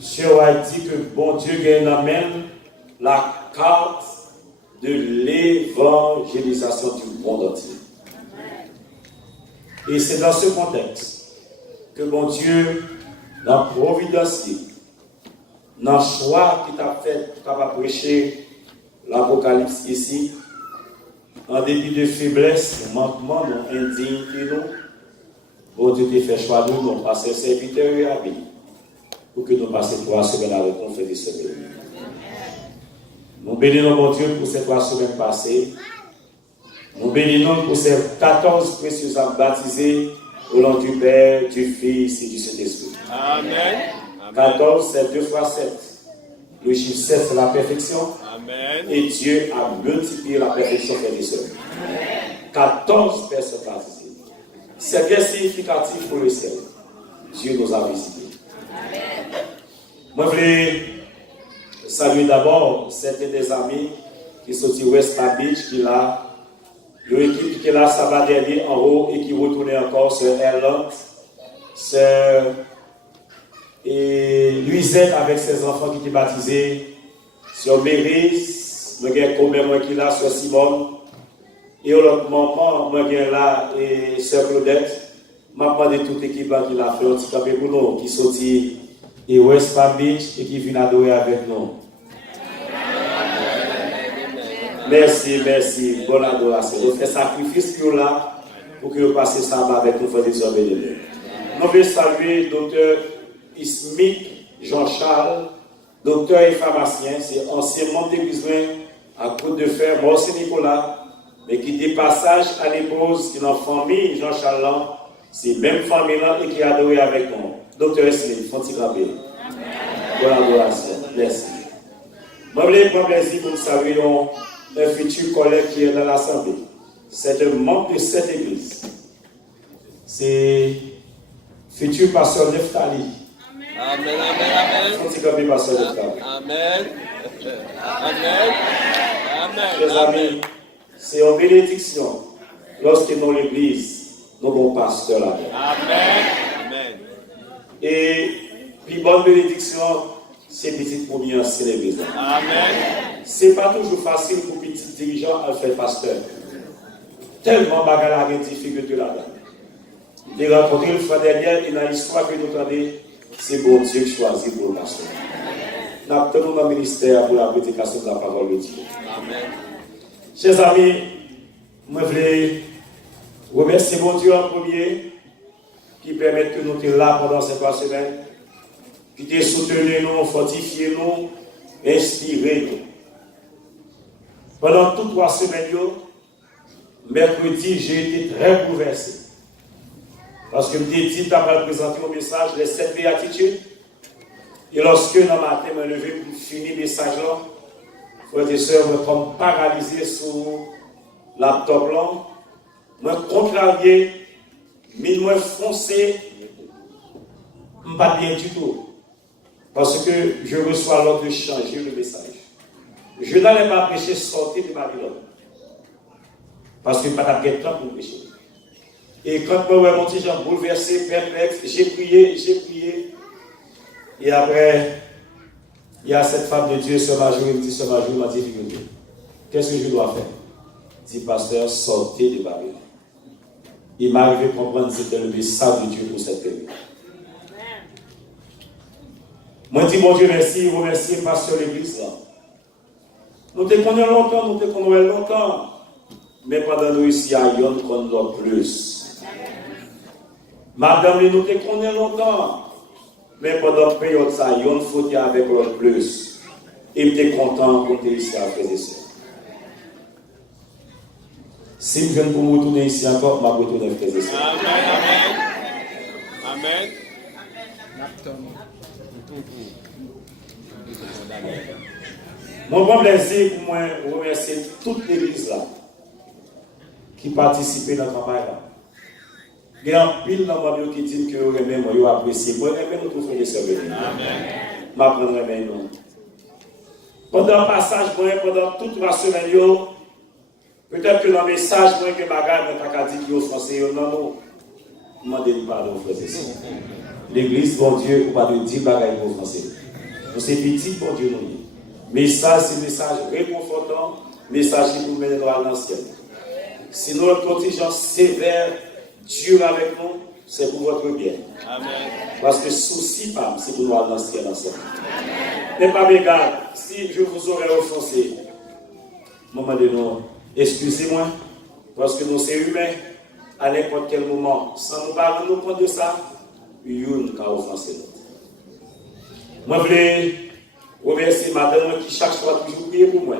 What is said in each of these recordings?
Dieu a dit que bon Dieu gagne même la carte de l'évangélisation du monde entier. Et c'est dans ce contexte que bon Dieu, dans la providence, dans le choix qu'il a fait pour prêcher l'Apocalypse ici, en dépit de faiblesse, manquement, indignité, bon Dieu t'a fait choix de nous, passer serviteurs et amis, pour que nous passions 3 semaines avec nous, frères et sœurs. Nous bénissons mon Dieu pour ces 3 semaines passées. Nous bénissons pour ces 14 précieux âmes baptisés au nom du Père, du Fils et du Saint-Esprit. Amen. 14, c'est 2 fois 7. Le chiffre 7, c'est la perfection. Amen. Et Dieu a multiplié la perfection, frères et sœurs. 14 personnes baptisées. C'est bien significatif pour le ciel. Dieu nous a visités. Moi, je voulais saluer d'abord certains des amis qui sont au West Palm Beach, qui là. L'équipe qui est là samedi dernier en haut et qui retournait encore sur Airland. C'est Louisette avec ses enfants qui étaient baptisés. Sur Méris, moi j'ai combien moi qui est là sur Simone. Et l'autre moment, moi j'ai là et Sœur Claudette. Je demande de toute l'équipe qui l'a fait un petit peu pour nous, qui sortit et West Palm Beach et qui vient adorer avec nous. Merci, merci. Bonne adoration. On fait sacrifice pour là, pour que vous passiez ça avec nous, frères et sœurs bénis. Nous voulons saluer Dr. Ismic Jean-Charles, docteur et pharmacien, c'est ancien membre d'église à Côte de Fer, Mont-Saint-Nicolas, mais qui dit passage à l'épouse, qui est dans la famille Jean-Charles, c'est même famille là et qui a adoré avec nous. Docteur Ismic, Fonti Grabé. Bonne adoration. Merci. Nous voulons prendre plaisir pour nous saluer un futur collègue qui est dans l'Assemblée. C'est un membre de cette église. C'est futur pasteur Neftali. Amen, amen, Amen. Pasteur Neftali. Amen. Amen. Amen. Chers amis, c'est une bénédiction lorsque dans l'église, nous avons un pasteur là. Amen. Amen. Et plus bonne bénédiction, c'est petit premier ancien l'église. Amen. C'est pas toujours facile pour petit dirigeant à faire pasteur. Tellement bagarre a difficulté là-dedans. J'ai rencontré le frère dernier et dans l'histoire que nous entendons, c'est bon Dieu qui choisit pour le pasteur. Nous avons dans le ministère pour la prédication de la parole de Dieu. Amen. Chers amis, je voulais remercier mon Dieu en premier qui permet que nous soyons là pendant ces 3 semaines, qui t'a soutenu nous, fortifié nous, inspiré nous. Pendant toutes 3 semaines, mercredi, j'ai été très bouleversé. Parce que je me dit, d'après présenter mon message, les 7 béatitudes. Et lorsque dans le matin, je me levé pour finir le message là, frères et sœurs, je me comme paralysé sur le laptop là, je me contrarié, mais je me foncé, je ne pas bien du tout. Parce que je reçois l'ordre de changer le message. Je n'allais pas prêcher sortir de Babylone. Parce que je n'ai pas de temps pour prêcher. Et quand je me suis bouleversé, perplexe, j'ai prié. Et après, il y a cette femme de Dieu, ce Major, il me dit, ce Major m'a dit, qu'est-ce que je dois faire? Il dit, pasteur, sortez de Babylone. Il m'a arrivé à comprendre que c'était le message de Dieu pour cette période. Moi, je dis, mon Dieu, merci, remercie le pasteur de l'église. Nous te connaissons longtemps, mais pendant nous ici, nous ne connaissons plus. Madame, nous te connaissons longtemps, mais pendant la période, nous ne faut avec l'autre plus. Et tu es content pour te ici à frères et sœurs. Si je viens pour me retourner ici encore, je vais retourner frères et sœurs. Amen. Amen. Mon grand plaisir pour moi remercier toute l'église là qui participait dans le travail là. Il y a un pile dans le qui dit que vous aimez, vous appréciez. Moi, j'aime nous tous les sœurs. Amen. M'apprendre à nous. Pendant le passage, pendant toute la semaine, peut-être que dans le message, que bagarre, je dit qu'il est offensé. Non. Demandez pardon, frères et sœurs. L'église, bon Dieu, ou pas de dire bagaille pour offenser. c'est petit pour Dieu nous. Message, c'est un message réconfortant, message qui nous mène à l'ancien. Si notre contingence sévère, dur avec nous, c'est pour votre bien. Amen. Parce que souci pas, c'est pour nous à l'ancien ensemble. Mais pas m'égale, si je vous aurais offensé, moment de nous, excusez-moi, parce que nous sommes humains, à n'importe quel moment, sans nous parler nous compte de ça, une qui a offensé nous. Moi, je voulais remercier madame qui chaque fois toujours prie pour moi.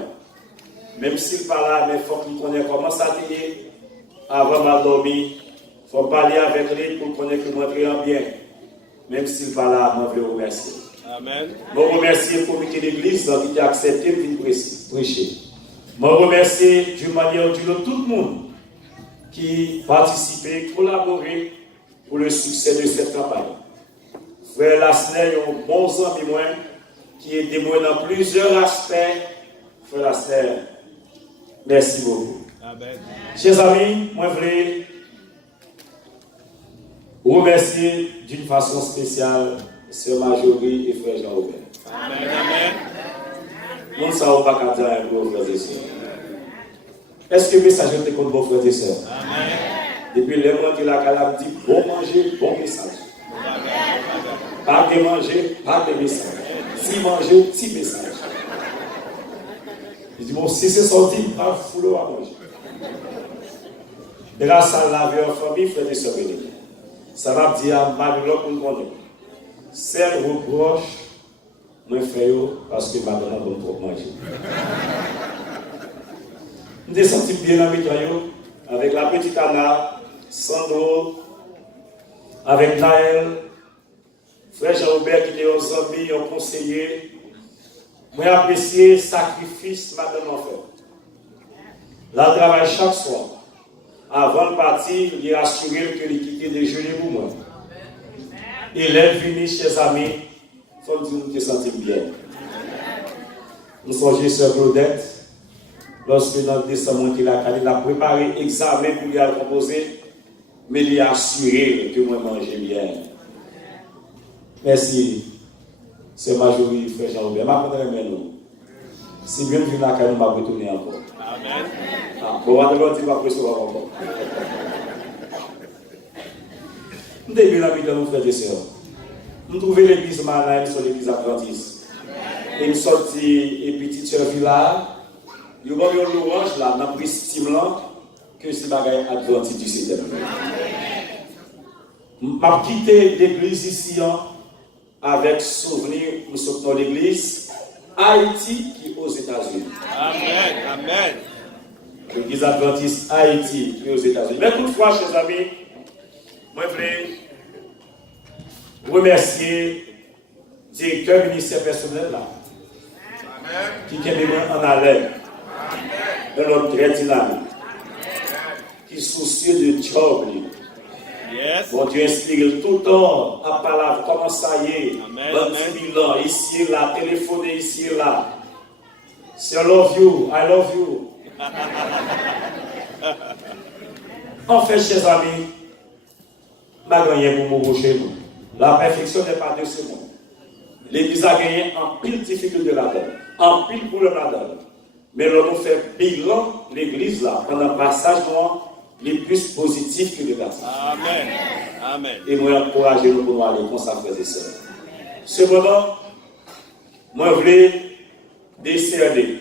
Même s'il pas là, mais il faut qu'il connaisse comment ça t'est avant de dormir. Il faut parler avec lui pour connaître que moi très bien. Même s'il pas là, moi je veux remercier. Amen. Je remercie le comité d'église qui a accepté de venir prêcher. Je remercie d'une manière ou d'une autre tout le monde qui participait, collaborait pour le succès de cette campagne. Frère Lasner, un bon ami moi, qui est moi dans plusieurs aspects. Frère Lasner, merci beaucoup. Amen. Chers amis, moi je voulais remercier d'une façon spéciale Sœur Marjorie et Frère Jean-Robert. Amen. Amen. Nous ne savons pas qu'à dire un peu, frères et sœurs. Est-ce que le message est contre vos frères et sœurs? Amen. Depuis le moment qu'il a calme, dit bon manger, bon message. Pas de manger, pas de message. Si manger, si message. Il dit bon, si c'est sorti, pas foulot à manger. Grâce à la vie en famille, frères et sœurs, ça va dire à Marie-Laure pour nous connaître. Celle reproche, moi fais parce que madame a bon pour manger. Nous sommes sentis bien en mitraillot avec la petite Anna, Sandro, avec Naël, frère Jean-Robert qui était aux amis, un conseiller. Moi apprécié le sacrifice madame en fait. La travail chaque soir. Avant de partir, il a assuré que l'équité déjeuner pour moi. Et l'aide venue, chers amis, il faut que nous nous sentions bien. Nous sommes sœur Claudette, lorsque dans le décembre, il a préparé l'examen pour lui a composé, mais il a assuré que moi mangeais bien. Merci, c'est Marjorie, frère Jean-Robert. Je vais vous si bien que nous allons retourner encore. Amen. Bon, on va dire encore. Nous devons bien habiter nos frères et sœurs. Nous trouvons l'église Manaïm sur l'église adventiste. Et nous sortons et petite sœur Villa. Nous avons une louange là, dans le stimulant que c'est bagaille adventiste du Seigneur. Je vais quitter l'église ici avec souvenir, nous sommes dans l'église Haïti qui est aux États-Unis. Amen. Amen. L'église adventiste Haïti qui est aux États-Unis. Mais toutefois, chers amis, moi je voulais remercier le directeur du ministère personnel là, qui est en haleine, un homme très dynamique, qui est soucieux de job. Yes. Bon Dieu inspire tout le temps à parler comment ça y est, Amen. dans bilan, ici et là, téléphoner ici et là. C'est I love you, I love you. En fait, chers amis, je n'ai gagné pour mourir chez nous. La perfection n'est pas de ce monde. L'Église a gagné en pile difficulté là-dedans, en pile problème là-dedans. Mais l'on nous fait bilan l'Église là, pendant le passage noir, les plus positifs que les négatifs. Amen. Amen. Et moi, encourager nous pour nous aller comme ça, frères et sœurs. Cependant, moi, je voulais décerner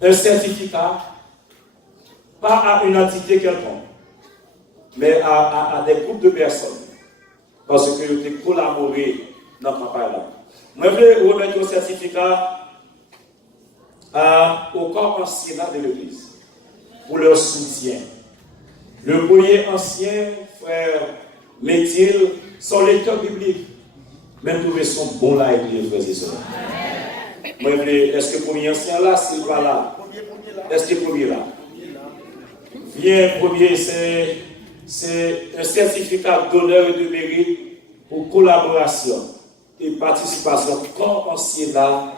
un certificat, pas à une entité quelconque, mais à des groupes de personnes, parce que je ai collaboré dans la campagne-là. Moi, je voulais remettre un certificat au corps ancien de l'Église pour leur soutien. Le premier ancien, frère Métil, son lecteur biblique, même trouver son bon là et les frères et sœurs. Est-ce que le premier ancien là, s'il va là? Est-ce que le premier là? Viens, premier, c'est un certificat d'honneur et de mérite pour collaboration et participation corps ancien là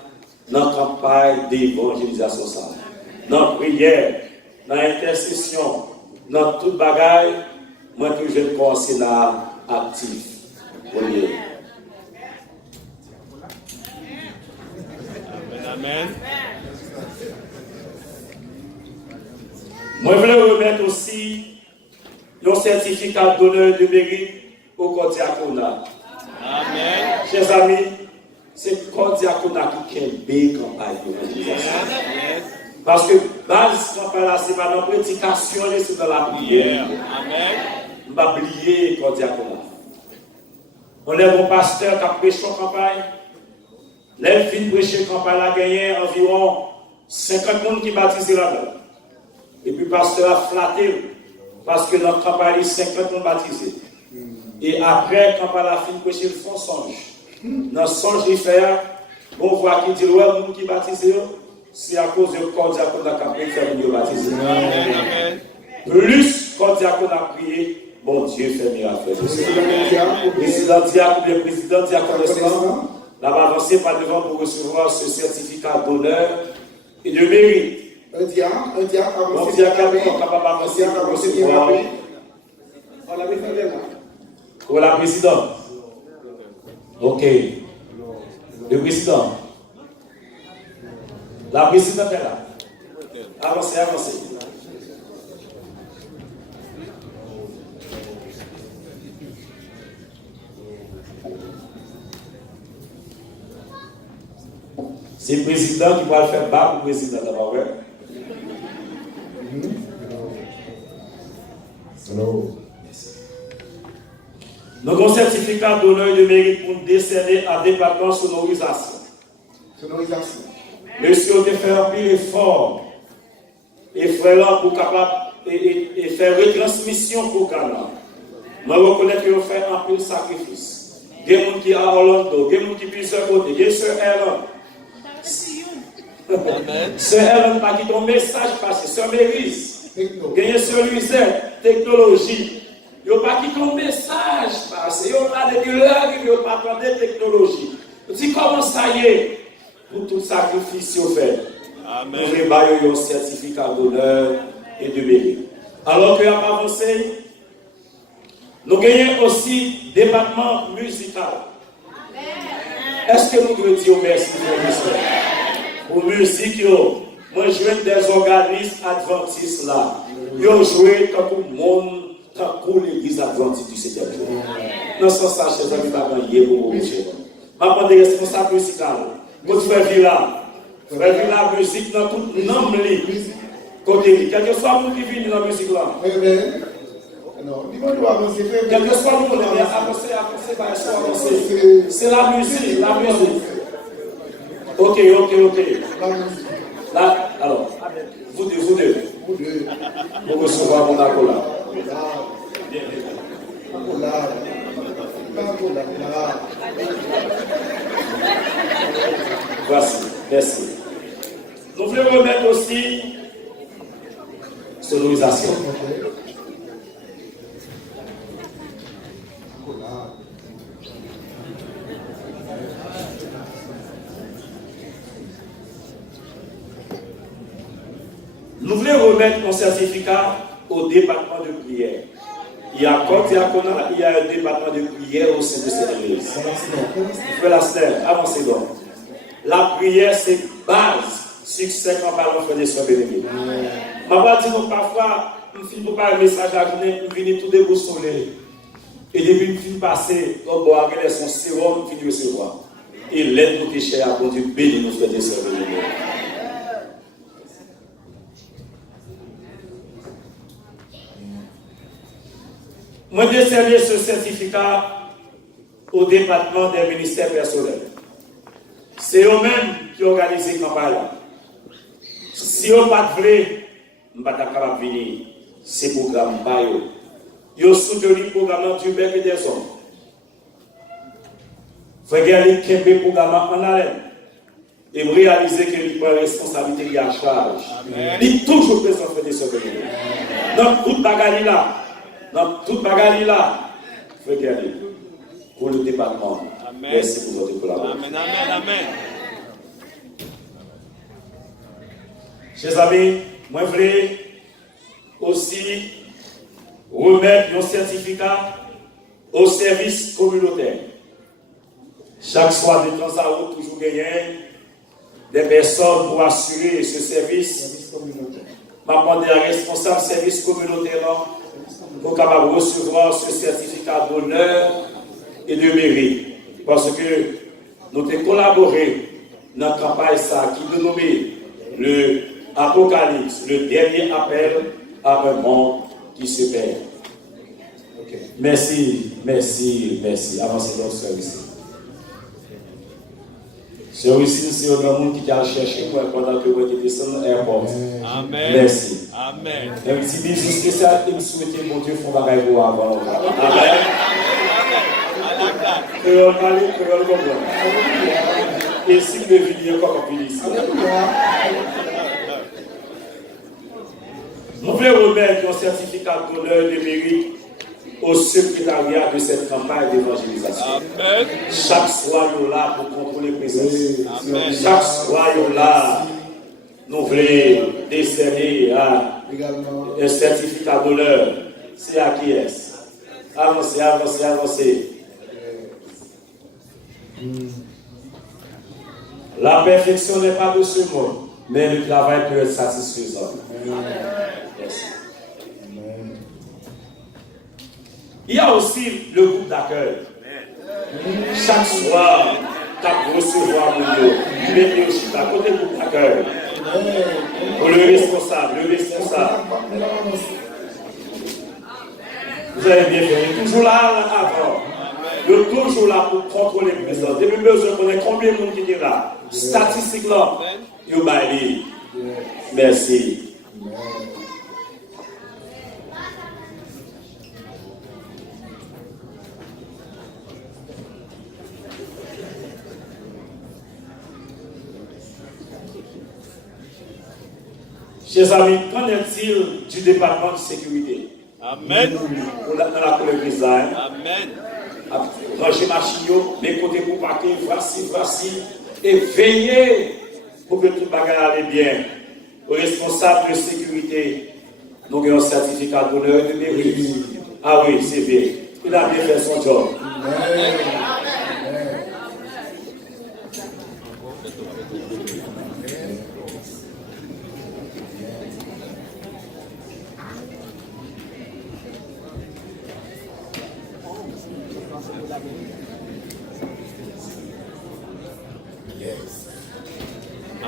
dans la campagne d'évangélisation. Dans la prière, dans l'intercession, dans toute bagaille, moi que je commence là actif. Amen. Amen. Moi, je voulais remettre aussi un certificat d'honneur de mérite au corps diaconat. Amen. Chers amis, c'est le corps diaconat qui a une belle campagne de l'évangélisation. Parce que base campagne là, c'est pas dans la prédication, c'est dans la prière. Amen. On va oublier le corps diaconat. On est un pasteur qui a prêché en campagne. Les filles prêcher en campagne a gagné environ 50 personnes qui baptisent là-dedans. Et puis le pasteur a flatté parce que notre campagne, il y a 50 personnes baptisées. Et après, quand la fin prêcher, ils font songe. Dans le songe, il fait, on voit qu'il dit, ouais, le monde qui baptise, c'est à cause du corps diaconat qui a prié, fait mieux baptiser. Plus corps diaconat a prié, bon Dieu fait miracle. Le président diaconat, là-bas avancé par devant pour recevoir ce certificat d'honneur et de mérite. Un diacre avancé capable d'avancer pour recevoir. On l'avait fait là. Pour la présidente. Ok. Le président. La présidente est là. Avancez, avancez. C'est le président qui va le faire bas pour le président d'abord. Nous avons un certificat d'honneur et de mérite pour décerner à département sonorisation. Monsieur a fait un pile effort et frère pour capable et faire retransmission pour Ghana. Je reconnais qu'il a fait un pile sacrifice. Il y a des gens qui sont à Orlando, il y a des gens qui sont plusieurs côtés, il y a Sœur Aaron. Sœur Aaron pas qui ton message passé, Sœur Méris, il y a Sœur Luisette, technologie. Il n'y a pas qui ton message passé, il n'y a pas de l'heure, il n'y a pas de technologie. Tu comment ça y est, pour tout sacrifice qu'il fait. Amen. Nous avons un certificat d'honneur et de mérite. Alors qu'il a avancé, nous gagnons aussi département musical. Est-ce que nous devons dire merci pour la musique? Moi, je joue des organismes adventistes là. Ils ont joué comme tout le monde. Tant que l'église adventiste du 7e jour. Dans ce sens, chers amis, pas gagné pour vous. Je prends des responsables musicaux. Vous faites villa. Vous faites villa musique dans tout le nom. Côté, quel que soit le monde qui vient dans la musique là. Quel que soit le monde, avancer. C'est la musique, la musique. Ok. Là, alors, vous deux. Vous recevez mon accord là. Voici, merci. Nous voulons remettre aussi sonorisation. Nous voulons remettre un certificat au département de prière. Il y a un corps diaconal, il y a un département de prière au sein de cette église. Frère Laster, avancez donc. La prière, c'est base, succès quand parlons frère des soeurs bénéfiques. Je vais dire parfois, je finis par un message à journée, je finis tout déboussolé. Et depuis que je finis passer, on va regarder son sérum, je finis recevoir. Et l'aide nous qui cher à Dieu bénir nos frères des soeurs bénéfiques. Moi, j'ai décerné ce certificat au département des ministères personnels. C'est eux-mêmes qui organisent la campagne. Si on pas de vrai, on ne va pas capable de venir. Ces programmes, ils ont soutenu le programme du bec et des hommes. Il faut regarder quel programme en haleine et réaliser qu'il prend responsabilité à charge. Il est toujours présent faire des choses. Dans toute bagarre là. Dans toute bagarre là, il faut regarder pour le département. Amen. Merci pour votre collaboration. Amen. Chers amis, moi je voulais aussi remettre un certificat au service communautaire. Chaque soir de temps à autre, toujours gagner des personnes pour assurer ce service. Je demande à responsable service communautaire pour capable recevoir ce certificat d'honneur et de mérite. Parce que nous avons collaboré dans la campagne ça, qui est nommée le Apocalypse, le dernier appel à un monde qui se perd. Okay. Merci, merci, merci. Avancez donc sur ici. Sur ici, c'est un grand monde qui a cherché moi pendant que vous étiez descendu à l'aéroport. Amen. Merci. Amen. Un petit bisou spécial et me souhaiter mon Dieu font bagaille pour avant. Amen. Que on parle, que on comprend. Et si vous venez encore en ici. Nous voulons remettre un certificat d'honneur de mérite au secrétariat de cette campagne d'évangélisation. Amen. Chaque soir, nous là pour contrôler la présence. Amen. Chaque soir, nous là, nous voulons décerner un certificat d'honneur. C'est à qui est-ce? Avancez, avancez, avancez. La perfection n'est pas de ce monde, mais le travail peut être satisfaisant. Yes. Il y a aussi le groupe d'accueil. Chaque soir, tu as recevoir mon Dieu. Il est aussi à côté du groupe d'accueil. Pour le responsable, Vous avez bien fait. Il est toujours là avant. Il est toujours là pour contrôler les présences. Depuis besoin de connaître combien de monde qui est là. Statistique là, il va aller. Merci. Chers amis, qu'en est-il du département de sécurité? Amen. Dans la couleur grise. Amen. Ranger machine, les côtés pour parquer, voici, et veiller pour que tout le bagage aille bien. Au responsable de sécurité, nous avons un certificat d'honneur de mérite. Ah oui, c'est bien. Il a bien fait son job.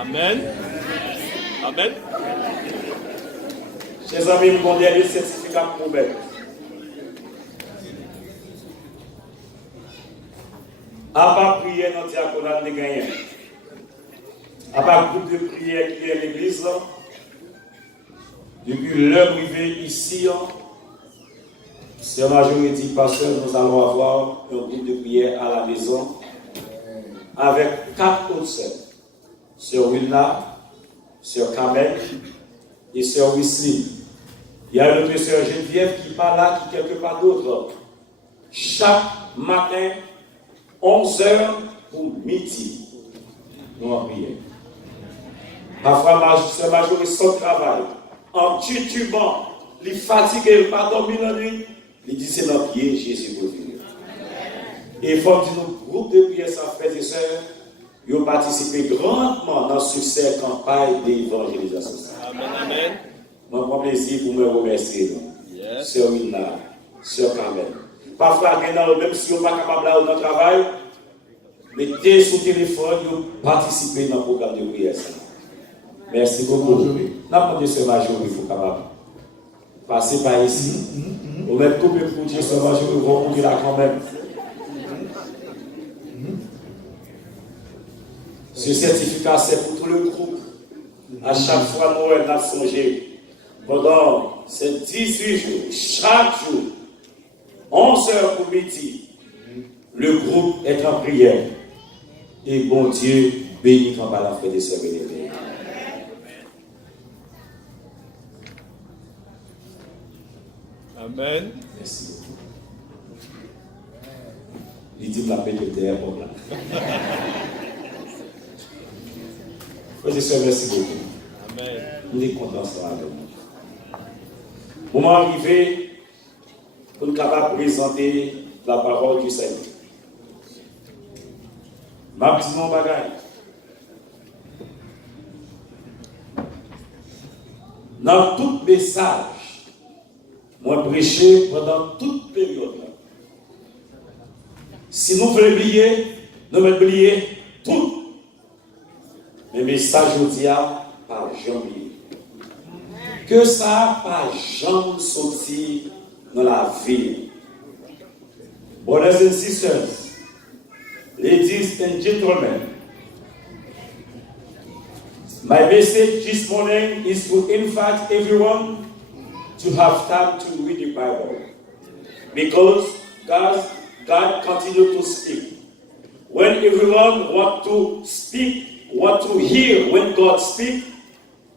Amen. Amen. Chers amis, nous avons dernier certificat pour vous. À part prière dans le diaconat de gagner. À part groupe de prière qui est à l'église, depuis l'heure arrivée ici, Sœur Marjorie dit, pasteur, nous allons avoir un groupe de prière à la maison avec 4 autres sœurs. Sœur Wilna, Sœur Kamel et Sœur Wesley. Il y a une autre Sœur Geneviève qui part là, qui quelque part d'autre. Chaque matin, 11h pour midi, nous en prions. Parfois, Sœur Marjorie sort de travail, en titubant, il fatigue, il ne pas dormir la nuit. Il dit c'est notre pied, Jésus pour venir. Et il faut que nos groupes de prière, frères et sœurs, ils ont participé grandement dans le succès de la campagne d'évangélisation. Amen, amen. Moi, prends plaisir pour me remercier. Yes. Sœur Wilna, Sœur Carmen. Parfois, même si on n'est pas capable de dans le travail, mettez sur le téléphone, ils participez dans le programme de prière. Merci beaucoup. N'importe Sœur Marjorie, il faut capable. Passez par ici. On met tout le pour Dieu, Sœur Marjorie, vous rencontrez là quand même. Ce certificat, c'est pour tout le groupe. À chaque fois, Noël n'a songé. Pendant ces 18 jours, chaque jour, 11 heures pour midi, le groupe est en prière. Et bon Dieu bénit quand la frère des sœurs bénévées. Amen. Merci beaucoup. Il dit que la paix de terre pour là. Frères et sœurs, merci beaucoup. Amen. Nous sommes contents de ça avec nous. Moment arrivé, pour nous capables de présenter la parole du Seigneur. Ma petite mon bagaille. Dans tout message, moi prêcher pendant toute période. Si nous voulons oublier, nous devons oublier tout. Mais message aujourd'hui, pas jamais oublié. Que ça, pas jamais sorti dans la vie. Brothers and sisters, ladies and gentlemen, my message this morning is to invite everyone to have time to read the Bible. Because God continues to speak. When everyone wants to speak, want to hear when God speaks,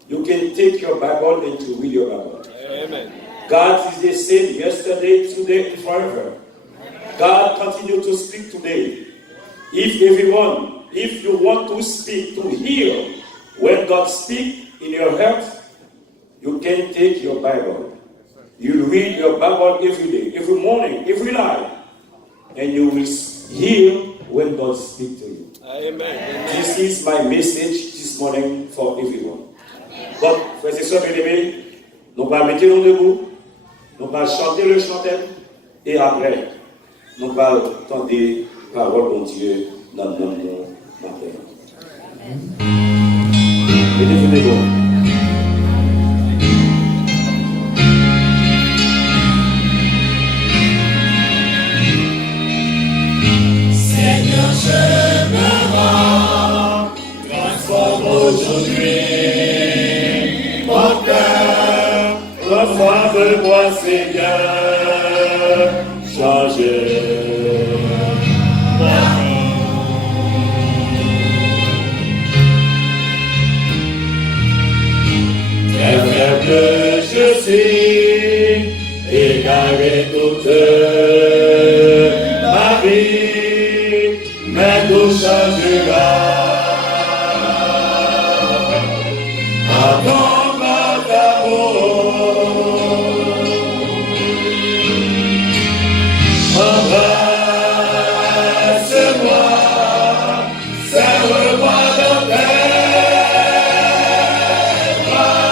you can take your Bible and to read your Bible. Amen. God is the same yesterday, today, and forever. God continues to speak today. If you want to speak, to hear when God speaks in your heart, you can take your Bible. You read your Bible every day, every morning, every night, and you will hear when God speaks to you. Amen. This is my message this morning for everyone. Donc, frères et sœurs bien-aimés, nous allons mettre nous debout, nous allons chanter le chantel, et après, nous allons entendre la parole de Dieu dans le nom de matin. Venez. Seigneur, je me rends, transforme aujourd'hui mon cœur, transforme-moi, Seigneur, changer ma vie. Très faible je suis, égaré toute ma vie, mais tout changera à ton grand amour. Embrasse-moi, serre-moi dans tes bras.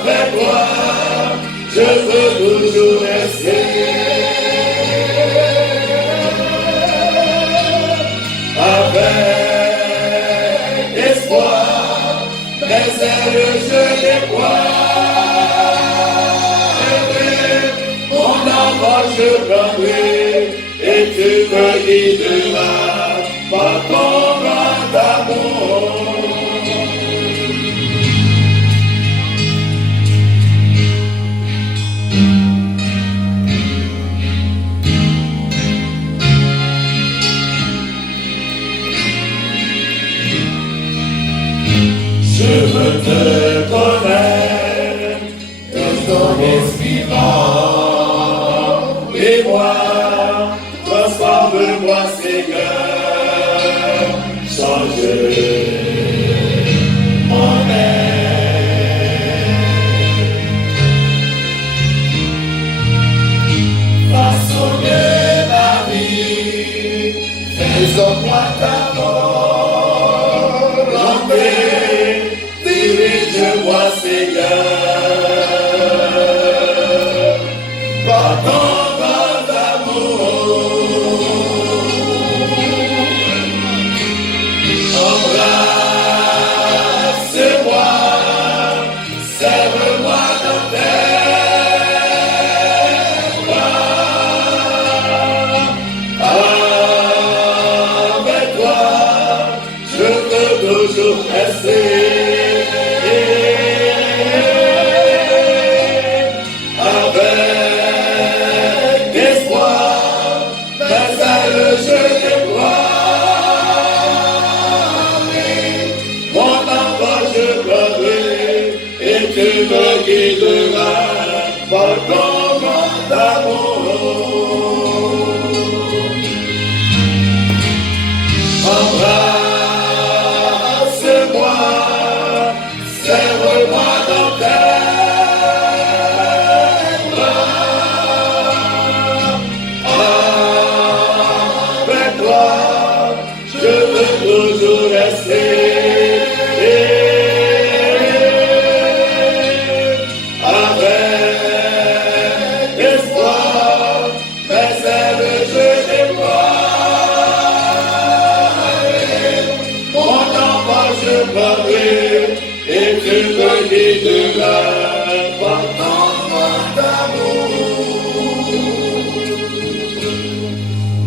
Avec toi, je veux toujours rester. Avec espoir, mes ailes je déploie. Mon enfant je prendrai et tu me guideras par ton grand amour. Je veux te connaître, que ton esprit vent, et moi, transforme-moi, Seigneur, change mon être. Façonner ma vie, faisons-moi ta volonté. Dirige-moi, Seigneur, par ton grand amour. Embrasse-moi, serre-moi dans tes bras. Avec toi,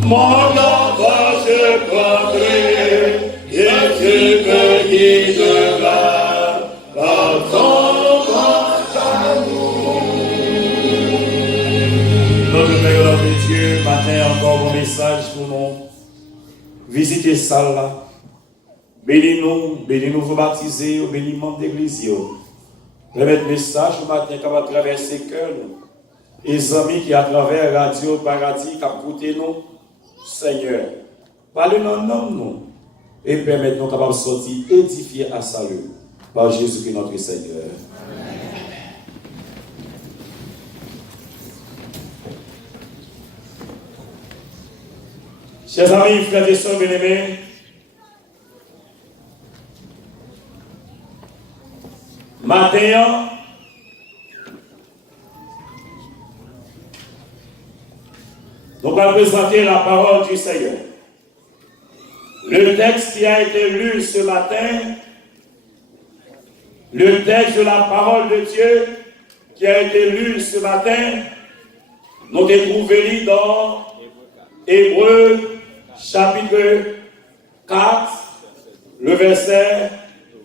Mon enfant, je prendrai et tu me guideras par ton grand amour. Notre Père, notre Dieu, matin encore mon message pour nous. Visitez ça là. Bénis-nous vous baptiser, bénis membres d'église. Permettez le message ce matin qui va traverser le cœur. Les amis qui à travers Radio Paradis qui ont écouté nous, Seigneur, parlez-nous nous et permettez-nous capables de sortir édifiés à salut par Jésus-Christ notre Seigneur. Chers amis, frères et sœurs bien-aimés, matin, nous allons présenter la parole du Seigneur. Le texte qui a été lu ce matin, le texte de la parole de Dieu qui a été lu ce matin, nous trouvons dans Hébreux chapitre 4, le verset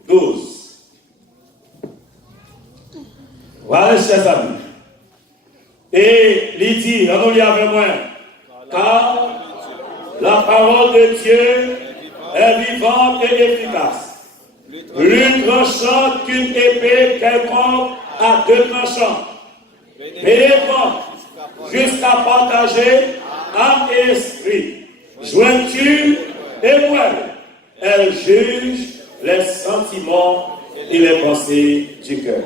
12. Voilà, chers amis. Et il dit, regardons-le avec moi, car la parole de Dieu est vivante et efficace, plus tranchante qu'une épée quelconque à deux tranchants, pénétrante jusqu'à partager âme et esprit, jointure et moelle. Elle juge les sentiments et les pensées du cœur.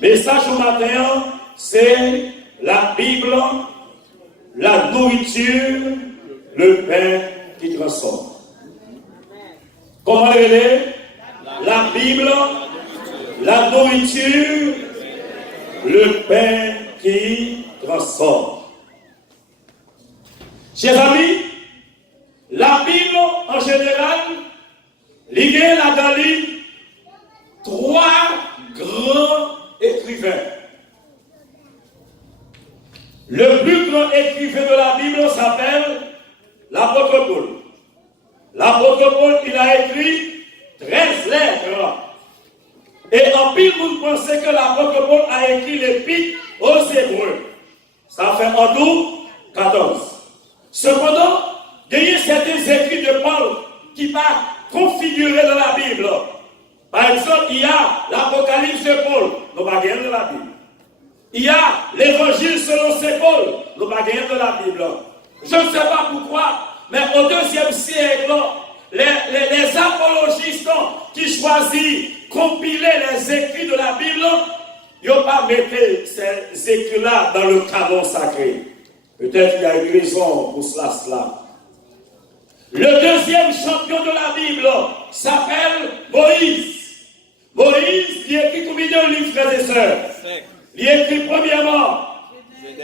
Message au matin, c'est la Bible, la nourriture, le pain qui transforme. Comment elle est? La Bible, la nourriture, le pain qui transforme. Chers amis, la Bible en général, il y a là-dedans trois grands écrivains. Le plus grand écrivain de la Bible s'appelle l'apôtre Paul. L'apôtre Paul, il a écrit 13 lettres. Et en pile, vous pensez que l'apôtre Paul a écrit l'épître aux Hébreux. Ça fait en tout 14. Cependant, il y a certains écrits de Paul qui va configurer dans la Bible. Par exemple, il y a l'Apocalypse de Paul, nous ne pas gagner de la Bible. Il y a l'Évangile selon Saint Paul, nous ne pas gagner de la Bible. Je ne sais pas pourquoi, mais au IIe siècle, les apologistes qui choisissent compiler les écrits de la Bible, ils n'ont pas mis ces écrits-là dans le canon sacré. Peut-être qu'il y a une raison pour cela. Le deuxième champion de la Bible s'appelle Moïse. Moïse, il écrit combien de livres, frères et sœurs? Il écrit premièrement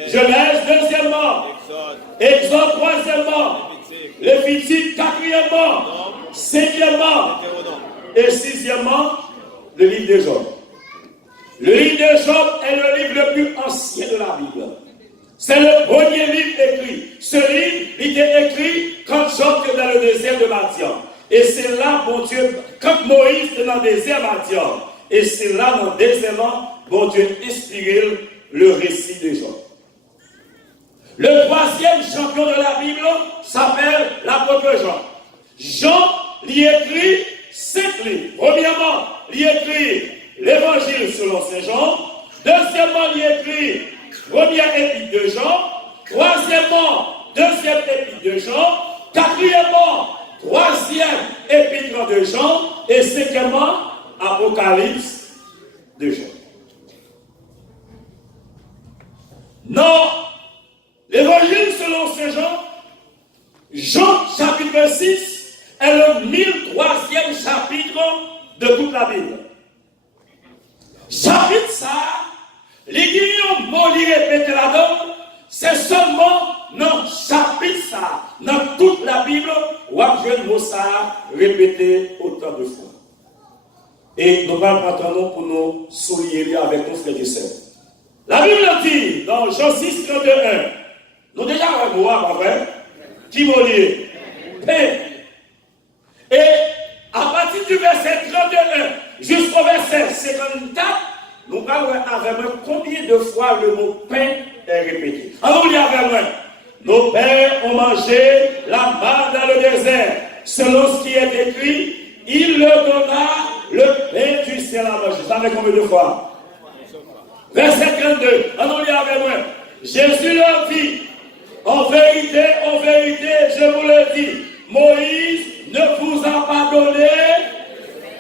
Genèse, deuxièmement Exode, troisièmement Lévitique, quatrièmement, cinquièmement et sixièmement le livre de Job. Le livre de Job est le livre le plus ancien de la Bible. C'est le premier livre écrit. Ce livre, il était écrit quand Job était dans le désert de Madian. Et c'est là, bon Dieu, quand Moïse était dans le désert de Madian. Et c'est là, dans le désert, bon Dieu, inspiré le récit de Job. Le troisième champion de la Bible s'appelle l'apôtre Jean. Jean, il écrit 5 livres. Premièrement, il écrit l'Évangile selon Saint Jean. Deuxièmement, il écrit première épître de Jean. Troisièmement, deuxième épître de Jean. Quatrièmement, troisième épître de Jean. Et cinquièmement, Apocalypse de Jean. Non, l'Évangile selon Saint Jean, Jean chapitre 6 est le 1003e chapitre de toute la Bible. Chapitre ça, les guillaumes mots li répété là-dedans, c'est seulement dans chapitre ça, dans toute la Bible, où je mot ça répété autant de fois. Et nous allons prendre pour nous souligner avec nos frères et sœurs. La Bible dit dans Jean 6, 31, nous déjà un mot, pas vrai, qui m'a lié? Pain. Et à partir du verset 31 jusqu'au verset 54, nous parlons avec moi combien de fois le mot pain est répété. Alors, il y a avec moi. Nos pères ont mangé la manne dans le désert. Selon ce qui est écrit, il leur donna le pain du ciel à manger. Ça fait combien de fois? Verset 32. Alors, il y a avec moi. Jésus leur dit, en vérité, je vous le dis, Moïse ne vous a pas donné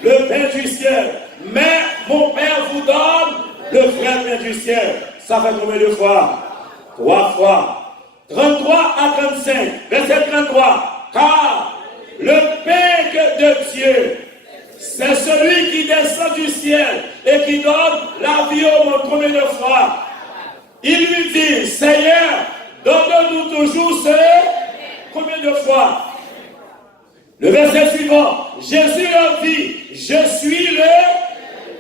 le pain du ciel, mais mon Père vous donne le vrai pain du ciel. Ça fait combien de fois? 3 fois. 33 à 35, verset 33. Car le pain de Dieu, c'est celui qui descend du ciel et qui donne la vie au monde. Combien de fois? Il lui dit, Seigneur, donne-nous toujours ce. Combien de fois? Le verset suivant, Jésus leur dit, je suis le.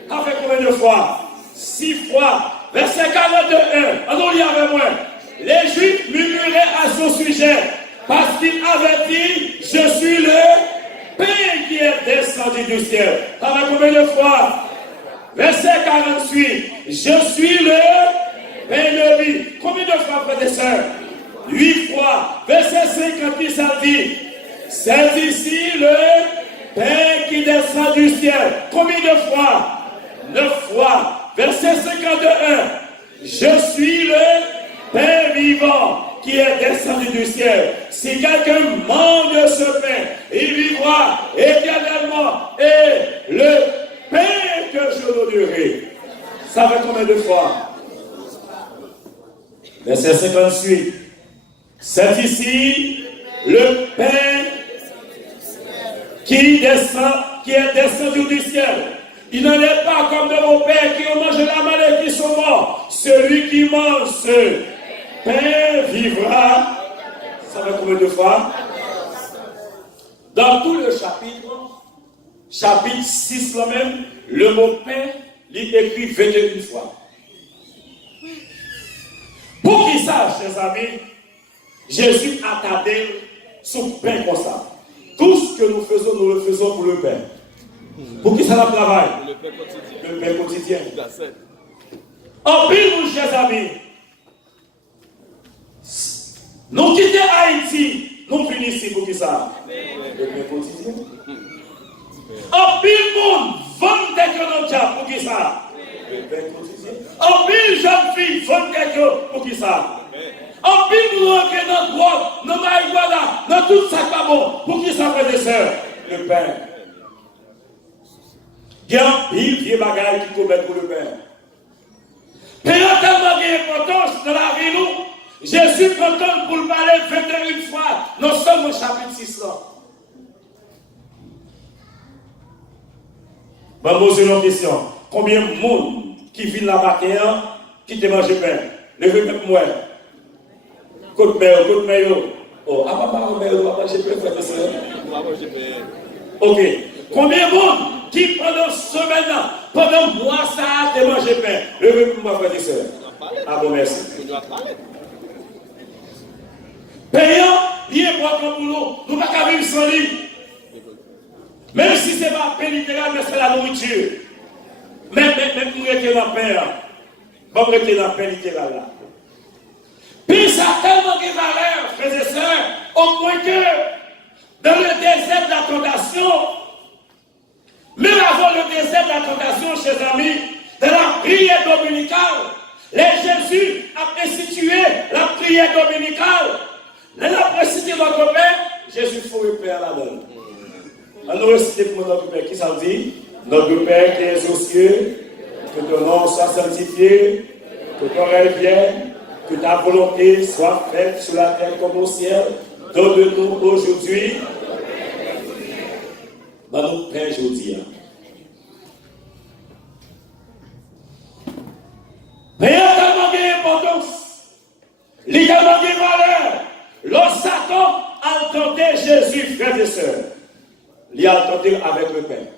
Ça fait combien de fois? 6 fois. Verset 41, allons lire avec moi. Les Juifs murmuraient à son sujet, parce qu'il avait dit, je suis le pain qui est descendu du ciel. Ça fait combien de fois? Verset 48, je suis le pain de vie. Combien de fois, frères et sœurs? 8 fois. Verset 50, ça dit, c'est ici le pain qui descend du ciel. Combien de fois? 9 fois. Verset 51, je suis le pain vivant qui est descendu du ciel. Si quelqu'un mange de ce pain, il vivra éternellement. Et le pain que je donnerai. Ça fait combien de fois? Verset 58. C'est ici le pain qui est descendu du ciel. Il n'en est pas comme de vos pères qui ont mangé la manne et qui sont morts. Celui qui mange ce pain vivra. Ça fait combien de fois? Dans tout le chapitre 6 là même, le mot pain, il est écrit 21 fois. Pour qui ça, chers amis, Jésus a attardé son pain comme ça. Tout ce que nous le faisons pour le pain. Pour qui ça va travailler? Le pain quotidien. En pile, nous, chers amis, nous quittons Haïti, nous venons ici pour qui ça? Le pain quotidien. En pile, monde, vendre des gens pour qui ça? Le pain quotidien. En pile, jeunes filles, vendre des gens pour qui ça? En pile, nous rentrons dans le droit, dans le marijuana, dans tout ça pas bon. Pour qui ça, frères et sœurs? Le pain. Il y a un pile vieux bagaille qui commet pour le pain. Mais il y a tellement d'importance dans la vie, nous. Jésus content pour le parler 21 fois. Nous sommes au chapitre 6 là. Je vais poser une question. Combien de monde qui vit la matin qui te mange pain? Levez même moi. Côte mère. Oh, à papa, mère, on va manger pain, frère et sœur. On va manger pain. Ok. Combien de monde qui pendant semaine, pendant mois, ça a mangé pain? Levez pour moi, frère et sœur. Ah bon, merci. Payant, bien important pour nous. Nous ne pouvons pas vivre sans lui. Même si ce n'est pas pain littéral, mais c'est la nourriture. Même nous étions dans le pain. Bon, nous étions dans le pain littéral là. Puis ça a tellement de valeur, frères et sœurs, au point que dans le désert de la tentation, même avant le désert de la tentation, chers amis, dans la prière dominicale, Jésus a institué la prière dominicale. Dans la précité de notre Père, Jésus faut le Père là-dedans. Alors, réciter pour notre Père, qui ça dit? Notre Père qui est aux cieux, que ton nom soit sanctifié, que ton règne vienne, que ta volonté soit faite sur la terre comme au ciel. Donne-nous aujourd'hui notre Père aujourd'hui. Mais il y a tellement d'importance, il y a tellement de valeur. Lorsque Satan a tenté Jésus, frères et sœurs, il a tenté avec le Père.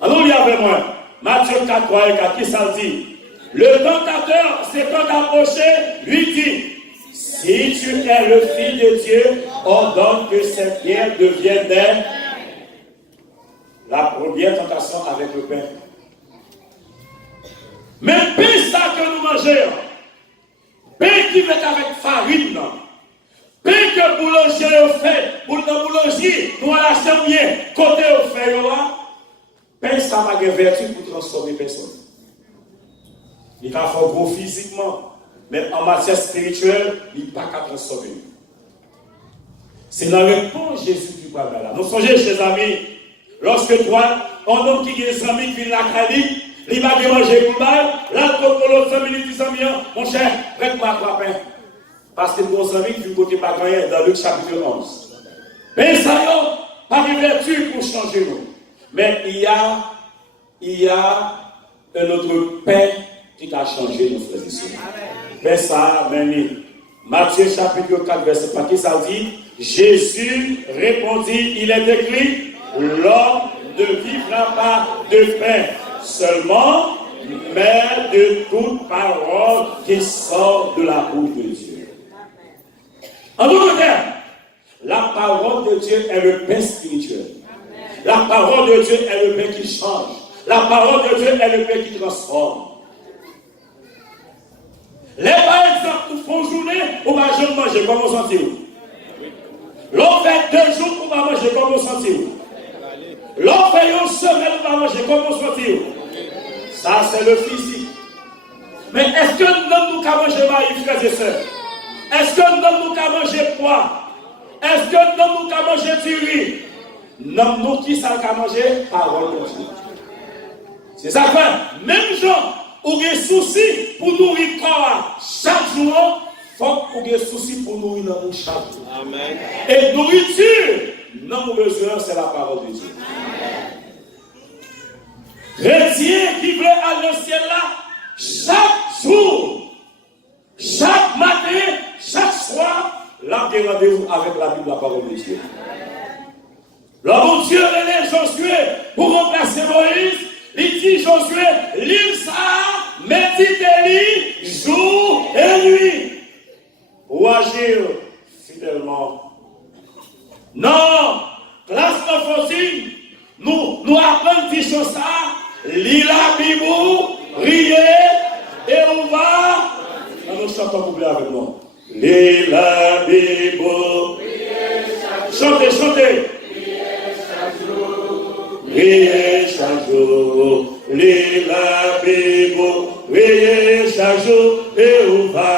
Alors il y a avec moi, Matthieu 4, 3 et 4, qui ça dit? Le tentateur s'étant approché, lui dit, si tu es le Fils de Dieu, ordonne que ces pierres deviennent des... La première tentation avec le pain. Mais pain ça que nous mangeons, pain qui va avec farine, pain que boulanger a fait, pour le boulanger, nous allons acheter bien, côté au fait, pain ça va avoir vertu pour transformer personne. Il va faire gros physiquement, mais en matière spirituelle, il n'est pas qu'à transformer. C'est la réponse Jésus qui parle là. Nous songez, chers amis, lorsque toi, un homme qui a des amis qui l'a créé, il va manger pour le bail, là, comme l'autre famille dit amis, mon cher, prête-moi trois pains. Parce que nos amis qui vont côté pas gagner dans Luc chapitre 11. Mais ça y est, pas de vertu pour changer nous. Mais il y a un autre pain qui a changé nos frères et sœurs. Pain ça, béni. Matthieu chapitre 4, verset 4, qui ça dit? Jésus répondit, il est écrit, l'homme ne vivra pas de pain seulement, mais de toute parole qui sort de la bouche de Dieu. En d'autres termes, la parole de Dieu est le pain spirituel. La parole de Dieu est le pain qui change. La parole de Dieu est le pain qui transforme. Les par exemple, nous font journée, on va jamais manger, comment sentir-vous? L'on fait 2 jours, on va manger, comment sentir-vous? L'on fait une semaine, on va manger, comment sentir-vous? Ça, c'est le physique. Mais est-ce que nous avons manger maïs, frères et sœurs? Est-ce que nous avons manger pois? Est-ce que nous avons manger du riz? Nous qui savons manger? Parole de Dieu. C'est ça que même gens ont des soucis pour nourrir le corps chaque jour, il faut qu'on ait des soucis pour nourrir notre chaque jour. Amen. Et nourriture, non besoin, c'est la parole de Dieu. Chrétien qui veut aller au ciel là, chaque jour, chaque matin, chaque soir, là, il y a rendez-vous avec la Bible, la parole de Dieu. L'homme Dieu relève Josué pour remplacer Moïse. Il dit Josué, lis ça, méditez-le jour et nuit. Pour agir fidèlement. Non, classe de Fotine, nous apprenons des choses ça, lis la Bible, riez et on va. Nous chantons pour avec moi. Lis la Bible, chantez, chantez. Priez chaque jour, lis la Bible, priez chaque jour, et on va,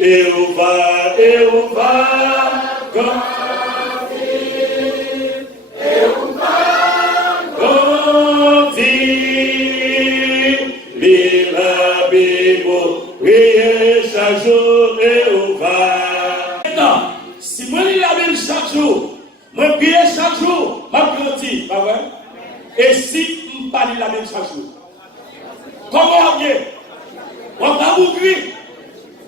et on va, et on va, grandir, et on va, grandir, lis la Bible, priez chaque jour, et on va. Maintenant, si moi lis la Bible chaque jour, moi, prier chaque jour, je grandis, pas vrai? Et si je ne parle pas la même chaque jour, comment on est? On va ouvrir,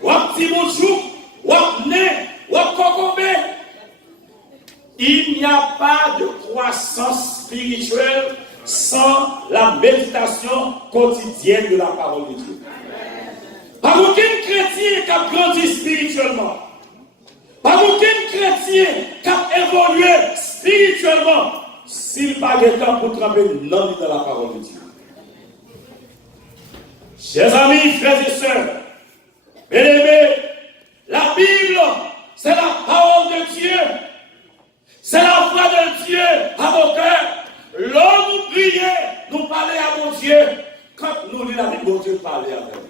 on va petit bonjour, on va né, on va cocomber. Il n'y a pas de croissance spirituelle sans la méditation quotidienne de la parole de Dieu. Pas aucun chrétien qui a grandi spirituellement. Pas aucun chrétien qui a évolué spirituellement s'il n'a pas de temps pour tremper dans la parole de Dieu. Chers amis, frères et sœurs, bien-aimés, la Bible, c'est la parole de Dieu. C'est la voix de Dieu à nos cœurs. L'homme nous prier, nous parler à mon Dieu. Quand nous lisons la Bible, mon Dieu parler avec nous.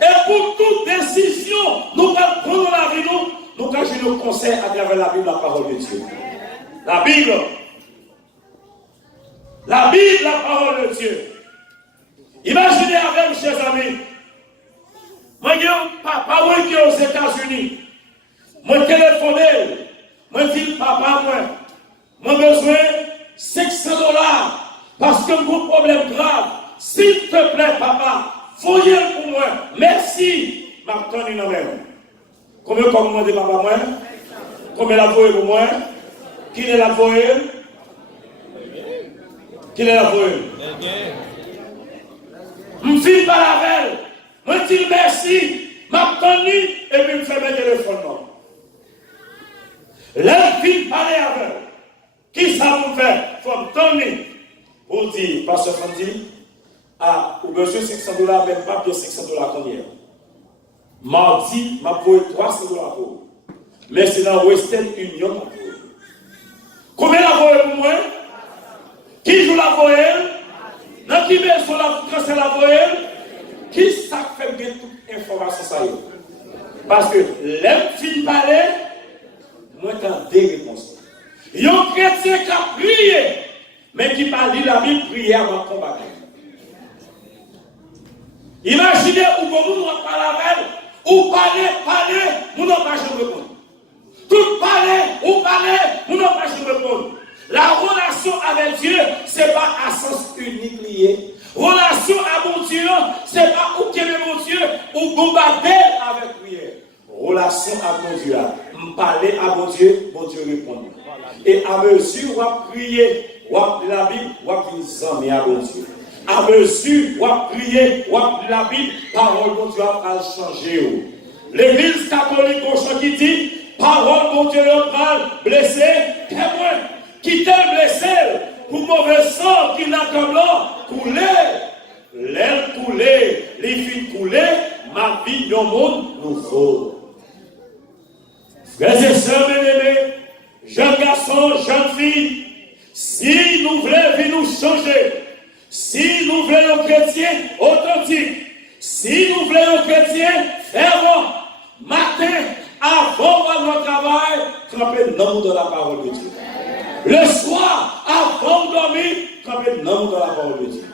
Et pour toute décision, nous prenons la vie, nous cachons nos conseils à travers la Bible, la parole de Dieu. La Bible, la parole de Dieu. Imaginez avec, chers amis, moi, j'ai un papa qui est aux États-Unis. Moi, téléphoné, moi, dis papa, moi, besoin de $600 parce que j'ai un problème grave. S'il te plaît, papa, voyez pour moi. Merci. Maintenant, il en même. Combien comme moi de papa, moi? Combien la voyez pour moi? Qui est la voyée? Qui est la voyée? Je ne pas la veille. Je dis merci. Je m'attends et puis je fais mes téléphones. L'enfant parler avec. Qui ça vous fait? Il faut me donner. Pour dire, Pasteur Fandi, ah, ou besoin de $500, même pas bien $500 combien? Mardi, m'a payé $300 pour vous. Mais c'est dans Western Union, m'a payé. Combien la voyez pour moi? Qui joue la voyelle? Dans qui maison la c'est la voyelle? Qui ça fait bien toute information ça y est? Parce que l'enfant parler, moi j'en ai des réponses. Il y a un chrétien qui a prié, mais qui parle de la Bible, prier avant de combattre. Imaginez où vous parlez avec, ou parler, vous n'avez pas jamais répondre. Tout parler, ou parler, vous n'avez pas jamais répondre. La relation avec Dieu, ce n'est pas à sens unique lié. Relation à mon Dieu, ce n'est pas où qu'il est mon Dieu, ou bombarder avec prière. Relation à mon Dieu, parler à mon Dieu répond. Et à mesure où on prie, où on lit la Bible, où on dit à mon Dieu. À mesure où on prie, où on lit la Bible, parole de Dieu va changer. L'église catholique qui dit, parole de Dieu va blesser, témoin, qui t'a blessé, pour mauvais sang qui n'a comme l'eau, couler, l'air couler, les filles couler, ma vie dans le monde nouveau. Frères et sœurs bien-aimés, jeunes garçons, jeunes filles, si nous voulons nous changer, si nous voulons chrétiens authentiques, si nous voulons chrétiens fervents, matin, avant notre travail, trempez-nous dans la parole de Dieu. Le soir, avant de dormir, trempez-nous dans la parole de Dieu.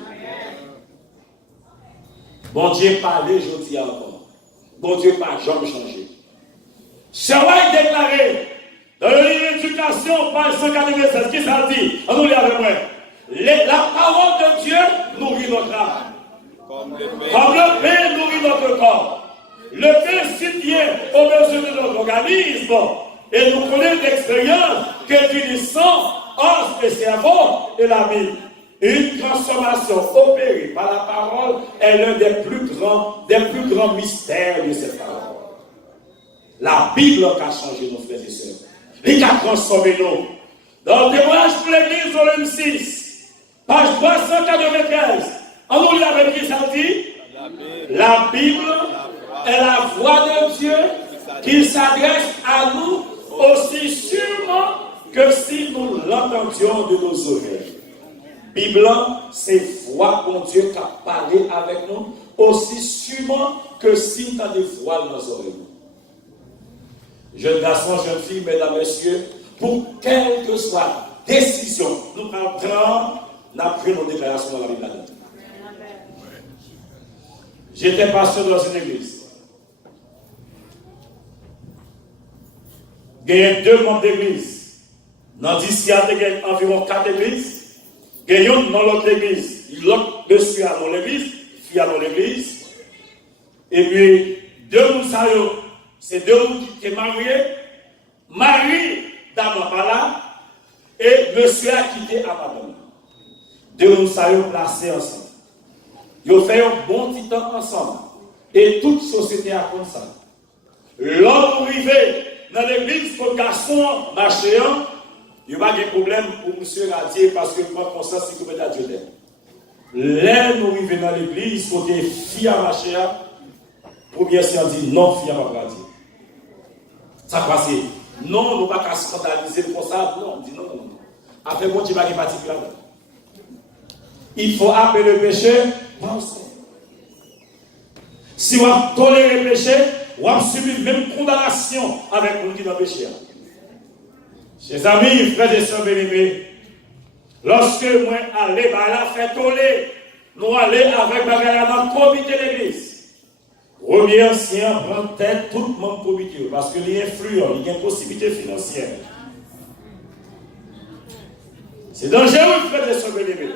Bon Dieu parlait, je dis encore. Bon Dieu n'a jamais changé. Chawai déclaré dans le livre d'éducation, page 196, qui ça dit? On nous lit avec moi. La parole de Dieu nourrit notre âme. Comme le pain nourrit notre corps. Le pain subvient aux besoins de notre organisme. Et nous connaissons l'expérience que du sang, os et cerveau et la Bible. Une transformation opérée par la parole est l'un des plus grands mystères de cette parole. La Bible a changé nos frères et sœurs. Il a transformé nous. Dans le témoignage pour l'Église, volume 6, page 395, on nous lit avec qui ça dit? La Bible est la voix de Dieu qui s'adresse à nous aussi sûrement que si nous l'entendions de nos oreilles. Bible, c'est voix de Dieu qui a parlé avec nous aussi sûrement que si nous avons des voix dans nos oreilles. Jeunes garçons, jeunes filles, mesdames, messieurs, pour quelle que soit décision, nous prenons nos déclarations dans la Bible. J'étais pasteur dans une église. Il y a 2 membres d'église. Dans 10 ans, il y a environ 4 églises. Il y a dans l'autre église. L'autre monsieur à mon église, fille à mon église. Et puis, 2 moussaillons. C'est 2 qui sont mariés. Marie, d'abord pas là. Et monsieur a quitté Abaddon. 2 moussaillons placés ensemble. Ils ont fait un bon petit temps ensemble. Et toute société a comme ça. L'homme arrivé dans l'église pour le garçon marchéant, il n'y a pas de problème pour monsieur Radier parce que je prends conscience que c'est à Dieu d'aide. Là, nous arrivons dans l'église pour des filles à marchéant. Première si on dit non, fille à pas Radier. Ça passe. Non, nous ne pouvons pas scandaliser comme ça. Non, on dit non. Après, bon, tu vas y partir là. Il faut appeler le péché. Si on tolère le péché, on subit la même condamnation avec nous qui dans le péché. Chers amis, frères et sœurs bien-aimés, lorsque moi allais à la fête toller, nous allons avec Bagala dans le comité de l'église. Premier ancien prend tête tout le monde comité parce qu'il est influent, il y a une possibilité financière. C'est dangereux, frères et sœurs bien-aimés.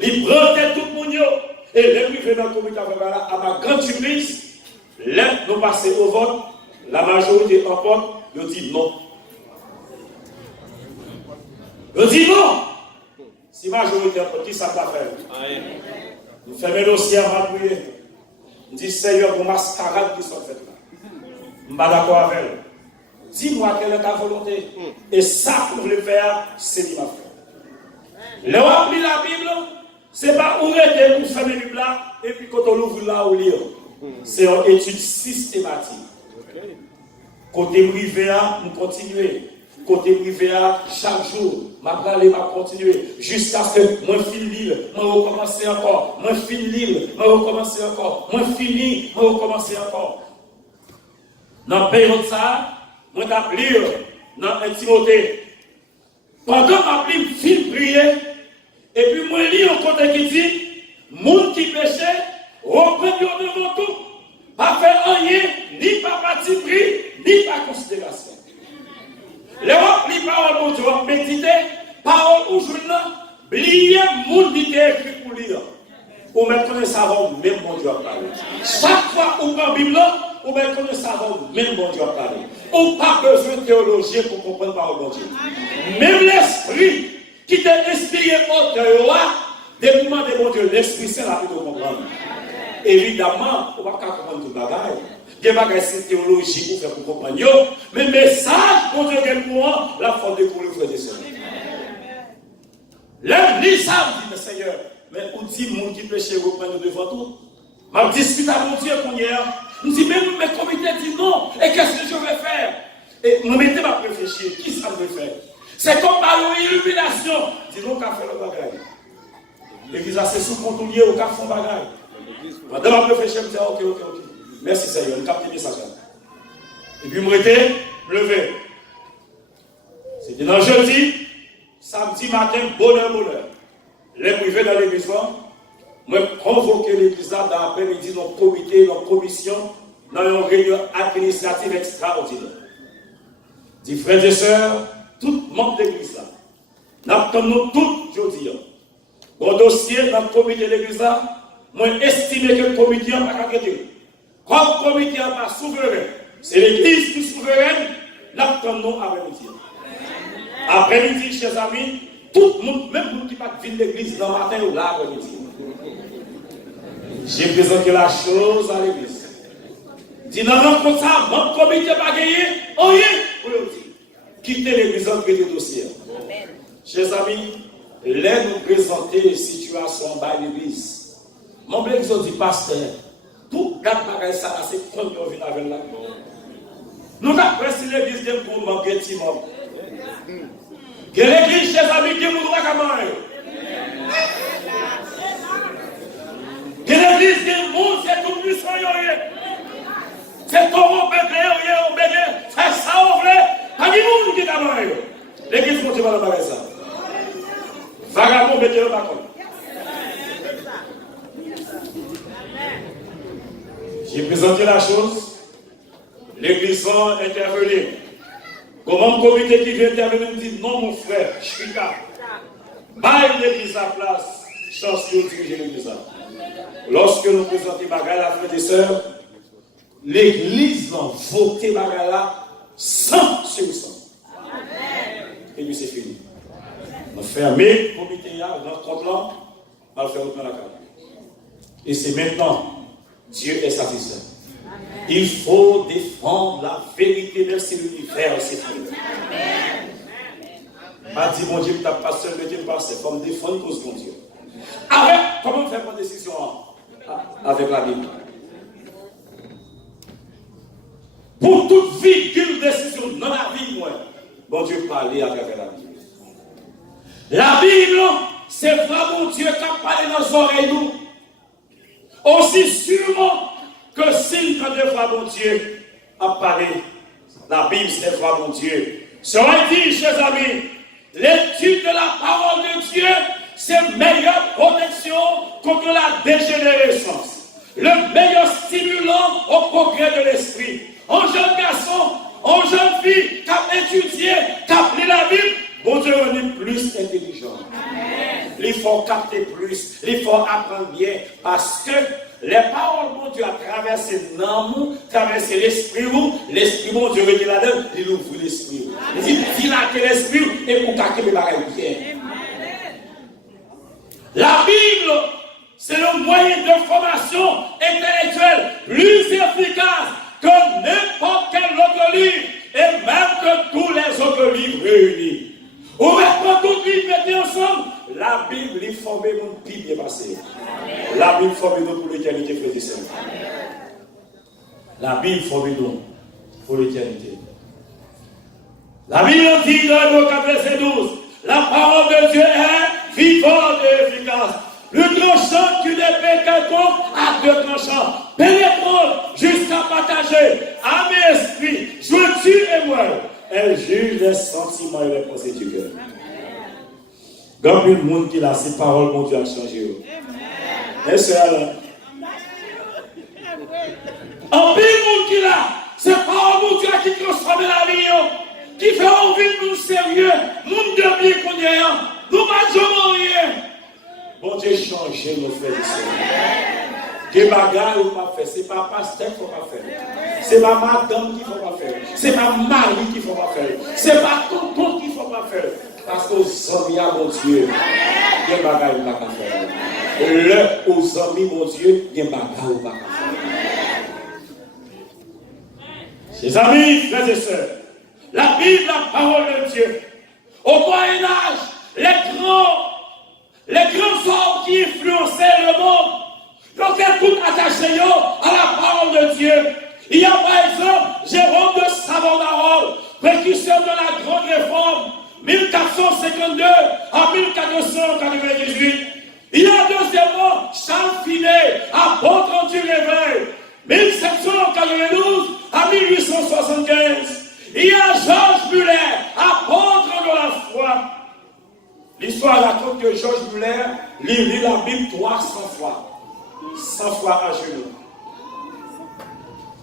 Il prend tête tout le monde. Et les privés dans le comité à ma grande surprise, nous passons au vote, la majorité emporte, ils disent non. Ils disent non. Si la majorité emporte, qui ça va faire? Nous faisons le dossier à prier. Nous disons, Seigneur, pour mascarade qui sont faites là. Je ne suis pas d'accord avec elle. Dis-moi quelle est ta volonté. Et ça, pour le faire, c'est ce qu'il va faire. Le remplir la Bible, c'est pas où rester pour faire la Bible là, et puis quand on l'ouvre là, on lit. C'est une étude systématique. Côté privé, on continue. Côté privé, chaque jour, je vais continuer. Jusqu'à ce que moi finis, je vais recommencer encore. Moi finis, je vais recommencer encore. Moi finis, je vais recommencer encore. Dans la période ça, je vais lire dans 1 Timothée. Pendant que je finis prier, et puis je lis un côté qui dit, monde qui péchait, reprend devant tout. Pas faire rien, ni par parti pris, ni par considération. Les replis paroles pour Dieu, méditer, paroles ou journal, oublier monde qui est écrit pour lire. Ou maintenant, ça va même bon Dieu à parler. Chaque fois où on prend la Bible, ou maintenant, ça va même bon Dieu à parler. On n'a pas besoin de théologie pour comprendre la parole de Dieu. Même l'esprit qui t'a inspiré au dehors, depuis de bon Dieu, l'esprit c'est la vie de comprendre. Évidemment, on ne va pas comprendre tout le bagage. Il y a des théologie pour faire pour comprendre. Mais le message pour Dieu est pour la forme de pour le frère des sœurs. L'église, ça me dit, mais Seigneur, mais on dit, mon qui péché, reprendre devant tout. Je discute avec mon Dieu qu'on y a. Je dis, même mes comités disent non. Et qu'est-ce que je vais faire? Et je m'étais pas réfléchir. Qui ça veut faire? C'est comme par illumination. Dis donc, qu'à faire le bagage. L'église, c'est sous contrôle au cas de bagage. Pendant que je réfléchis, je me dis, ok. Merci Seigneur, je capte le message. Et puis, je me levé. C'était dans jeudi, samedi matin, bonheur. Les privés dans l'église, je convoqué l'église dans l'après-midi, dans le comité, dans la commission, dans une réunion administrative extraordinaire. Dis frères et sœurs, tout membre de l'église là, nous attendons tout jeudi. Bon dossier dans le comité de l'église là, moi estimé que le comité n'a pas gagné. Comme le comité n'est pas souverain, c'est l'église qui est souveraine, nous attendons après-midi. Après-midi, chers amis, tout le monde, même le monde qui n'a pas de l'église dans le matin ou là après-midi. J'ai présenté la chose à l'église. Dis non, comme ça, mon comité n'a pas gagné, rien pour le dire. Quittez l'église en traité dossier. Chers amis, laissez nous présenter les situations dans l'église. Mon blé dit pasteur, tout garde bagage ça, c'est comme on vient avec la. Nous avons pressé l'église de pour manquer de monde. Que l'église, chers amis, qui nous doit comment. Que l'église de monde, c'est tout puissant. C'est tout mon bébé, c'est ça, on veut. Pas du monde qui est comment. L'église continue à faire ça. Vagabond, mettez le bâton. J'ai présenté la chose. L'église va intervenir. Comment le comité qui vient intervenir me dit non, mon frère, je suis là. Baille l'église à place. Chance de diriger l'église. Lorsque nous présentons Bagala, la frère et sœurs, l'église va voter Bagala 100 sur 100. Et puis c'est fini. On va fermer le comité, notre compte là, on va le faire retourner la carte. Et c'est maintenant, Dieu est satisfait. Il faut défendre la vérité de cet univers, c'est tout. Pas dit, mon Dieu, tu n'as pas seul, mais Dieu pas c'est comme défendre cause mon Dieu. Avec, comment faire une décision avec la Bible? Pour toute virgule décision dans la vie, moi, bon Dieu parlait à travers la Bible. La Bible, c'est vraiment Dieu qui a parlé dans nos oreilles, nous. Aussi sûrement que s'il quand de fois mon Dieu a parlé, la Bible, c'est vraiment Dieu. Cela dit, chers amis, l'étude de la parole de Dieu, c'est meilleure protection contre la dégénérescence. Le meilleur stimulant au progrès de l'esprit. Un jeune garçon, une jeune fille qui a étudié, qui a lu la Bible, bon Dieu est plus intelligent. Amen. Il faut capter plus, il faut apprendre bien, parce que les paroles, mon Dieu, a traversé l'âme, traversé l'esprit, mon Dieu, veut là-dedans, il ouvre l'esprit. Il dit, dilatez l'esprit et pour capter les bagages bien. La Bible, c'est le moyen de formation intellectuelle plus efficace que n'importe quel autre livre. Et même forme nous pour l'éternité, frères et sœurs. La Bible forme nous pour l'éternité. La Bible dit dans Hébreux 4, verset 12, la parole de Dieu est vivante et efficace. Le tranchant qu'une épée quelconque à deux tranchants, pénétrant jusqu'à partager âme et esprit, jointure et moelle. Elle juge les sentiments et les pensées du cœur. Quand le monde qui a ces paroles, mon Dieu a changé. Et c'est là. En pile monde qui a ces paroles, mon Dieu qui transforme la vie, qui fait envie de nous sérieux, monde de bien qu'on y a, nous ne rien. Bon Dieu change nos frères et sœurs. Que bagarre ou pas faire, c'est pas pasteur qu'il faut pas faire. C'est pas madame qu'il faut pas faire. C'est pas mari qu'il faut pas faire. C'est pas tonton qu'il faut pas faire. Parce qu'aux amis à mon Dieu, il y a des bagarres ou pas faire. Le aux amis mon Dieu, il y a des bagarres ou pas faire. Chers amis, frères et sœurs, la Bible, la parole de Dieu, au Moyen-Âge, les grands hommes qui influençaient le monde, donc elles tout attachées à la parole de Dieu. Il y a par exemple Jérôme de Savonarole, précurseur de la grande réforme, 1452 à 1498. Il y a deuxièmement Charles Finet, apôtre du réveil, 1792 à 1875. Il y a Georges Muller, apôtre de la foi. L'histoire raconte que Georges Muller lit la Bible 300 fois. 100 fois à genoux.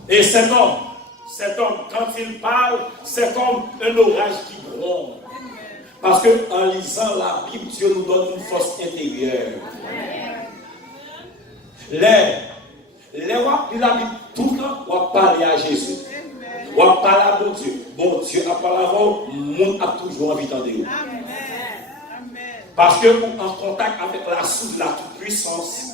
Et cet homme, quand il parle, c'est comme un orage qui gronde. Parce qu'en lisant la Bible, Dieu nous donne une force intérieure. Les rois de la Bible, tout le temps, on va parler à Jésus. On va parler à bon Dieu. Bon Dieu a parlé avant, le monde a toujours envie d'entendre. Parce que en contact avec la source de la toute-puissance,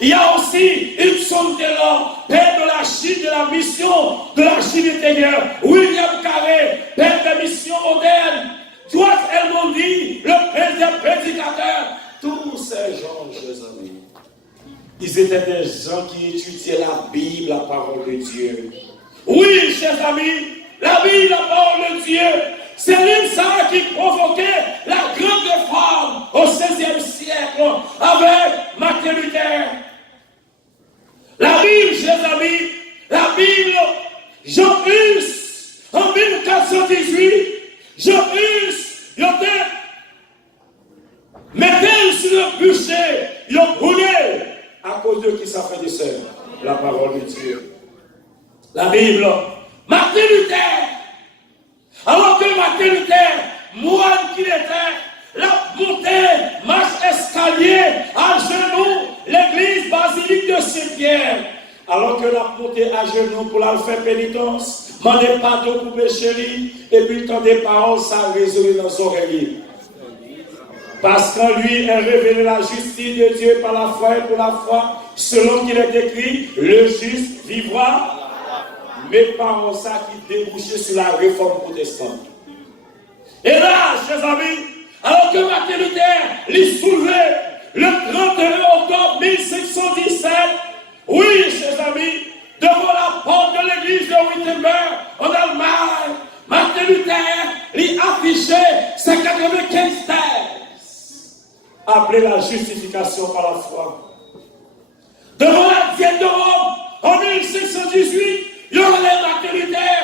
il y a aussi une sonde de l'homme, père de la Chine, de la mission, de la Chine intérieure, William Carré, père de mission moderne, Dwight Elmondi, le président prédicateur, tous ces gens, chers amis, ils étaient des gens qui étudiaient la Bible, la parole de Dieu. Oui, chers amis, la Bible, la parole de Dieu, c'est l'INSA qui provoquait la grande réforme au XVIe siècle avec Martin Luther. La Bible, chers amis, la Bible, Jean Hus, en 1418, Jean Hus, il mettait sur le bûcher, il a brûlé. À cause de qui ça fait des sœurs? La parole de Dieu. La Bible, Martin Luther. Alors que Martin Luther, moine qu'il était, la montée, marche escalier, à genoux, l'église basilique de Saint-Pierre. Alors que la montée à genoux pour la faire pénitence, mandez pardon pour pécher, et puis quand des paroles, ça résonne dans son oreille. Parce qu'en lui est révélée la justice de Dieu par la foi et pour la foi, selon qu'il est écrit, le juste vivra. Mes parents, ça qui débouchaient sur la réforme protestante. Et là, chers amis, alors que Martin Luther l'y soulevait le 31 octobre 1517, oui, chers amis, devant la porte de l'église de Wittenberg, en Allemagne, Martin Luther l'y affichait ses 95 thèses, appelées la justification par la foi. Devant la Diète de Rome, en 1618, il y aurait Martin Luther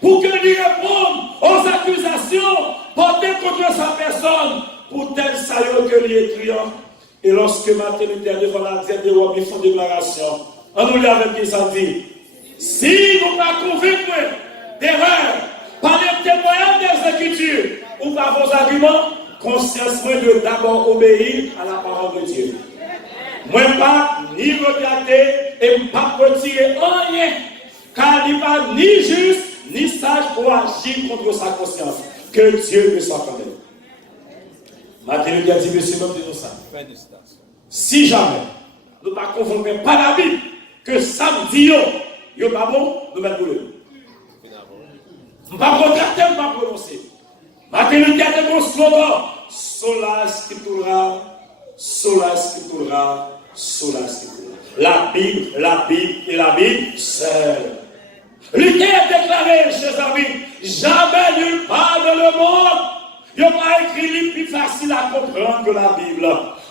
pour que lui réponde aux accusations portées contre sa personne, pour tel salut que lui écriant. Et lorsque Martin Luther devant la Diète de Rome, il fait une déclaration. On nous l'a avec qui ça dit. Si vous pas convaincus d'erreur par les témoignages des Écritures ou par vos arguments, conscience moi de d'abord obéir à la parole de Dieu. Moi pas ni regarder et pas retirer rien. Car il n'est pas ni juste, ni sage pour agir contre sa conscience. Que Dieu me soit quand même. Martin Luther dit, monsieur, même de nous ça. Si jamais nous ne conformons pas la Bible, que samedi, yo pas bon, nous mettons le. Nous ne pas contracter, nous ne pas prononcer. Martin Luther a un slogan, sola scriptura, sola scriptura, sola scriptura. La Bible et la Bible seule. L'idée est déclarée, chers amis, jamais nulle part dans le monde, il n'y a pas écrit livre plus facile à comprendre que la Bible.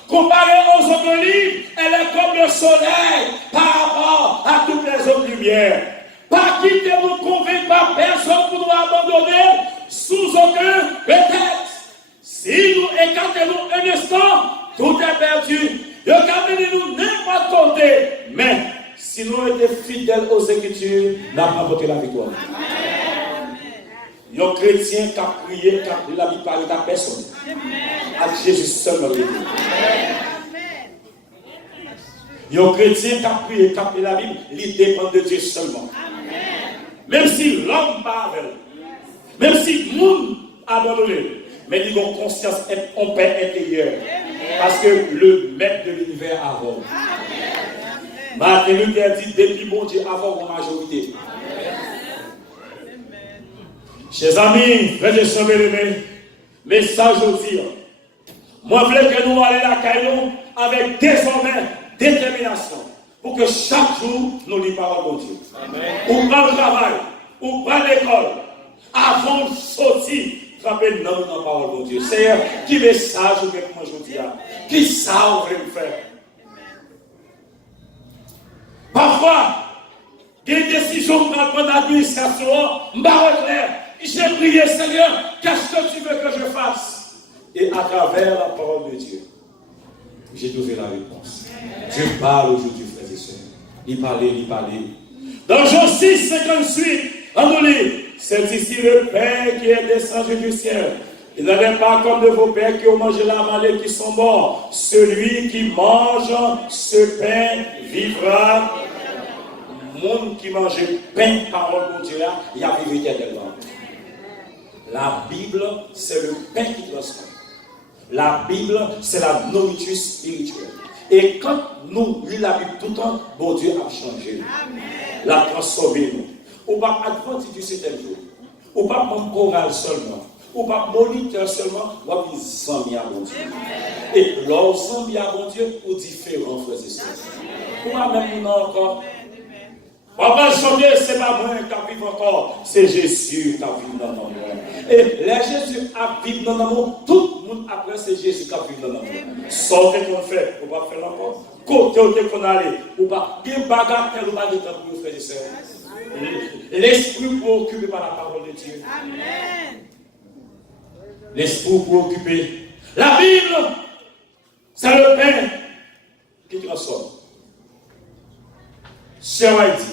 Comparée aux autres livres, elle est comme le soleil par rapport à toutes les autres lumières. Pas quitter nous convaincre par personne pour nous abandonner sous aucun prétexte. Si nous écartons un instant, tout est perdu. Écartez-nous n'importe côté. Mais si nous étions fidèles aux Écritures, nous avons remporté la victoire. Un chrétien qui a prié, qui a pris la vie par la personne. À Jésus seulement. Un chrétien qui a prié, qui a pris la Bible, il dépend de Dieu seulement. Même si l'homme parle, même si le monde a abandonné, mais il a conscience en paix intérieure. Parce que le maître de l'univers a volé. Martin Luther dit depuis bon Dieu avant une majorité. Chers amis, frères et sœurs bien-aimés, message aujourd'hui. Moi, je veux que nous allions la caillou avec désormais détermination pour que chaque jour nous lisons la parole de Dieu. Ou pas le travail, ou pas l'école, avant de sortir, frapper dans la parole de Dieu. Seigneur, qui message vous faites moi aujourd'hui? Qui ça vous voulez faire? Parfois, des décisions que prendre l'administration, je me clair. J'ai prié, Seigneur, qu'est-ce que tu veux que je fasse? Et à travers la parole de Dieu, j'ai trouvé la réponse. Dieu parle aujourd'hui, frères et sœurs. Il parlait. Dans Jean 6, 58, on nous lit, c'est ici le Père qui est descendu du ciel. Il n'avait pas comme de vos pères qui ont mangé la manne qui sont morts. Celui qui mange ce pain vivra. Le monde qui mange pain, parole de Dieu, il y a vécu éternellement. La Bible, c'est le pain qui transforme. La Bible, c'est la nourriture spirituelle. Et quand nous lisons la Bible tout le temps, bon Dieu a changé. L'a transformé. Ou pas adventir du 7e jour. Ou pas mon chorale seulement. Ou pas moniteur seulement. Ou pas zambia bon Dieu. Et leurs zambia bon Dieu, ou différents frères et sœurs. Ou pas même nous encore. Papa chanter, c'est pas moi qui vit encore, c'est Jésus qui vit dans nos monde. Et les Jésus qui vit dans nos monde, tout le monde après c'est Jésus qui vit dans nos monde. Sortez qu'on fait, ou pas faire encore. Côté où qu'on allait, ou pas bien bagatelle ou pas de temps pour frères et sœurs. L'esprit préoccupé par la parole de Dieu. Amen. L'esprit préoccupé. La Bible, c'est le pain qui transforme. Cher Haïti,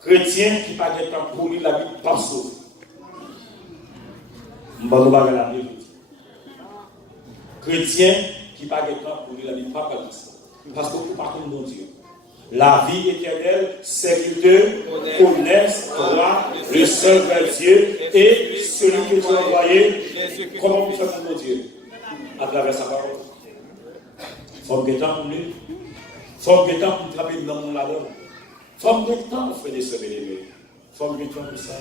chrétien qui n'a pas de temps pour lire la Bible, pas sauvé. Je ne vais pas la Bible. Chrétien qui n'a pas de temps pour lire la Bible, pas ça. Parce que vous partez de Dieu. La vie éternelle, c'est qu'ils te connaissent, toi, le seul vrai Dieu, et celui que tu as envoyé. Comment vous faites pour Dieu? À travers sa parole. Il faut que temps pour lui. Il faut que temps pour travailler dans mon ladon. Il faut que temps pour faire des semaines. Il faut que temps pour ça.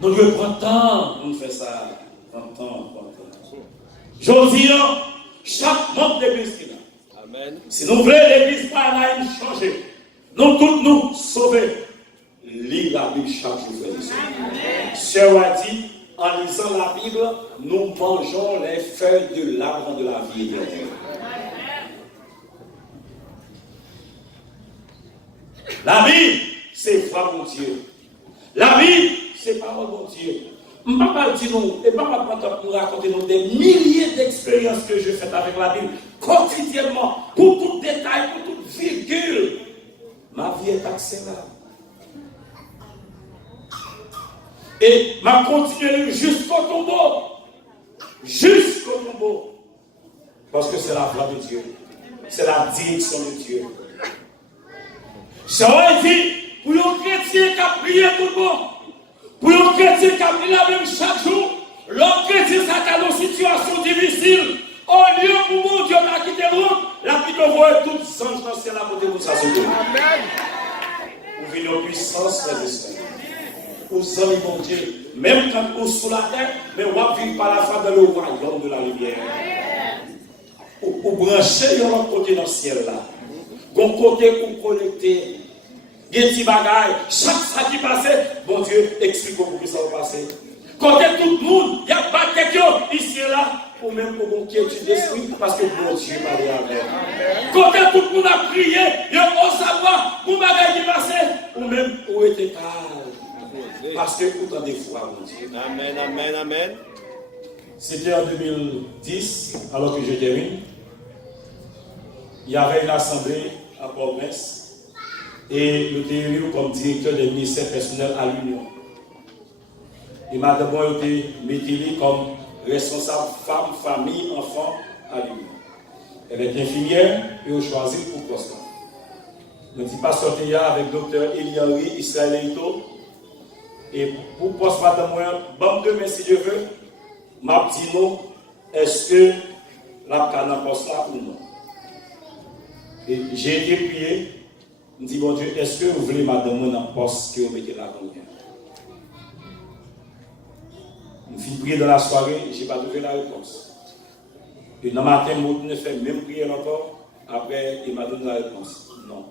Nous devons prendre temps pour faire ça. Prendre temps. Je dis, chaque membre de l'église qui est là. Amen. Si nous voulons l'église par là, il changer. Nous tous nous sauver. Lire la Bible chaque jour. Cher Wadi, en lisant la Bible, nous mangeons les feuilles de l'arbre de la vie éternelle. La Bible, c'est foi mon Dieu. La Bible, c'est parole mon Dieu. Je ne vais pas dire nous, et pas pour raconter nous des milliers d'expériences que je fais avec la Bible, quotidiennement, pour tout détail, pour toute virgule. Ma vie est accélérée. Et m'a continué jusqu'au tombeau. Jusqu'au tombeau. Parce que c'est la voix de Dieu. C'est la direction de Dieu. J'aurais dit, pour un chrétien qui a prié tout le monde, pour un chrétien qui a prié la même chaque jour, l'autre chrétien qui a dans une situation difficile, au lieu pour mon Dieu n'a quitté l'autre, la vie de voir tous les anges dans le ciel à côté de ça. Amen. Vous venez en puissance, frères et sœurs. Vous aimez mon Dieu, même quand vous êtes sous la terre, mais vous vivez par la foi dans le royaume de la lumière. ou brancher de l'autre côté dans le ciel là. Bon côté pour collecter. Il y a des petits bagailles. Chaque ça qui passe, bon Dieu, explique pourquoi ça va passer. Côté tout le monde, il n'y a pas quelqu'un ici et là, ou même pour une quiétude d'esprit, parce que bon Dieu m'a dit avec. Côté tout le monde a prié, il y a un savoir, pour bagaille qui passe, ou même pour être calme. Parce que tout en des fois, mon Dieu. Amen, amen, amen. C'était en 2010, alors que je termine. Il y avait une assemblée à Port-au-Prince et je suis élu comme directeur des ministères personnels à l'Union. Et madame, je suis mis comme responsable femme, famille, enfant à l'Union. Elle est infirmière et je choisi pour poste. Je suis pas sorti avec le docteur Elihenri Israelito. Et pour poste, madame, bon demain si je veux, m'a dit non, est-ce que la canne poste là ou non? Et j'ai été prié, je me dis, bon Dieu, est-ce que vous voulez madame dans le poste que vous mettez là comme je suis prié dans la soirée, je n'ai pas trouvé la réponse. Et dans le matin, je ne fais même prière encore. Après, il m'a donné la réponse. Non.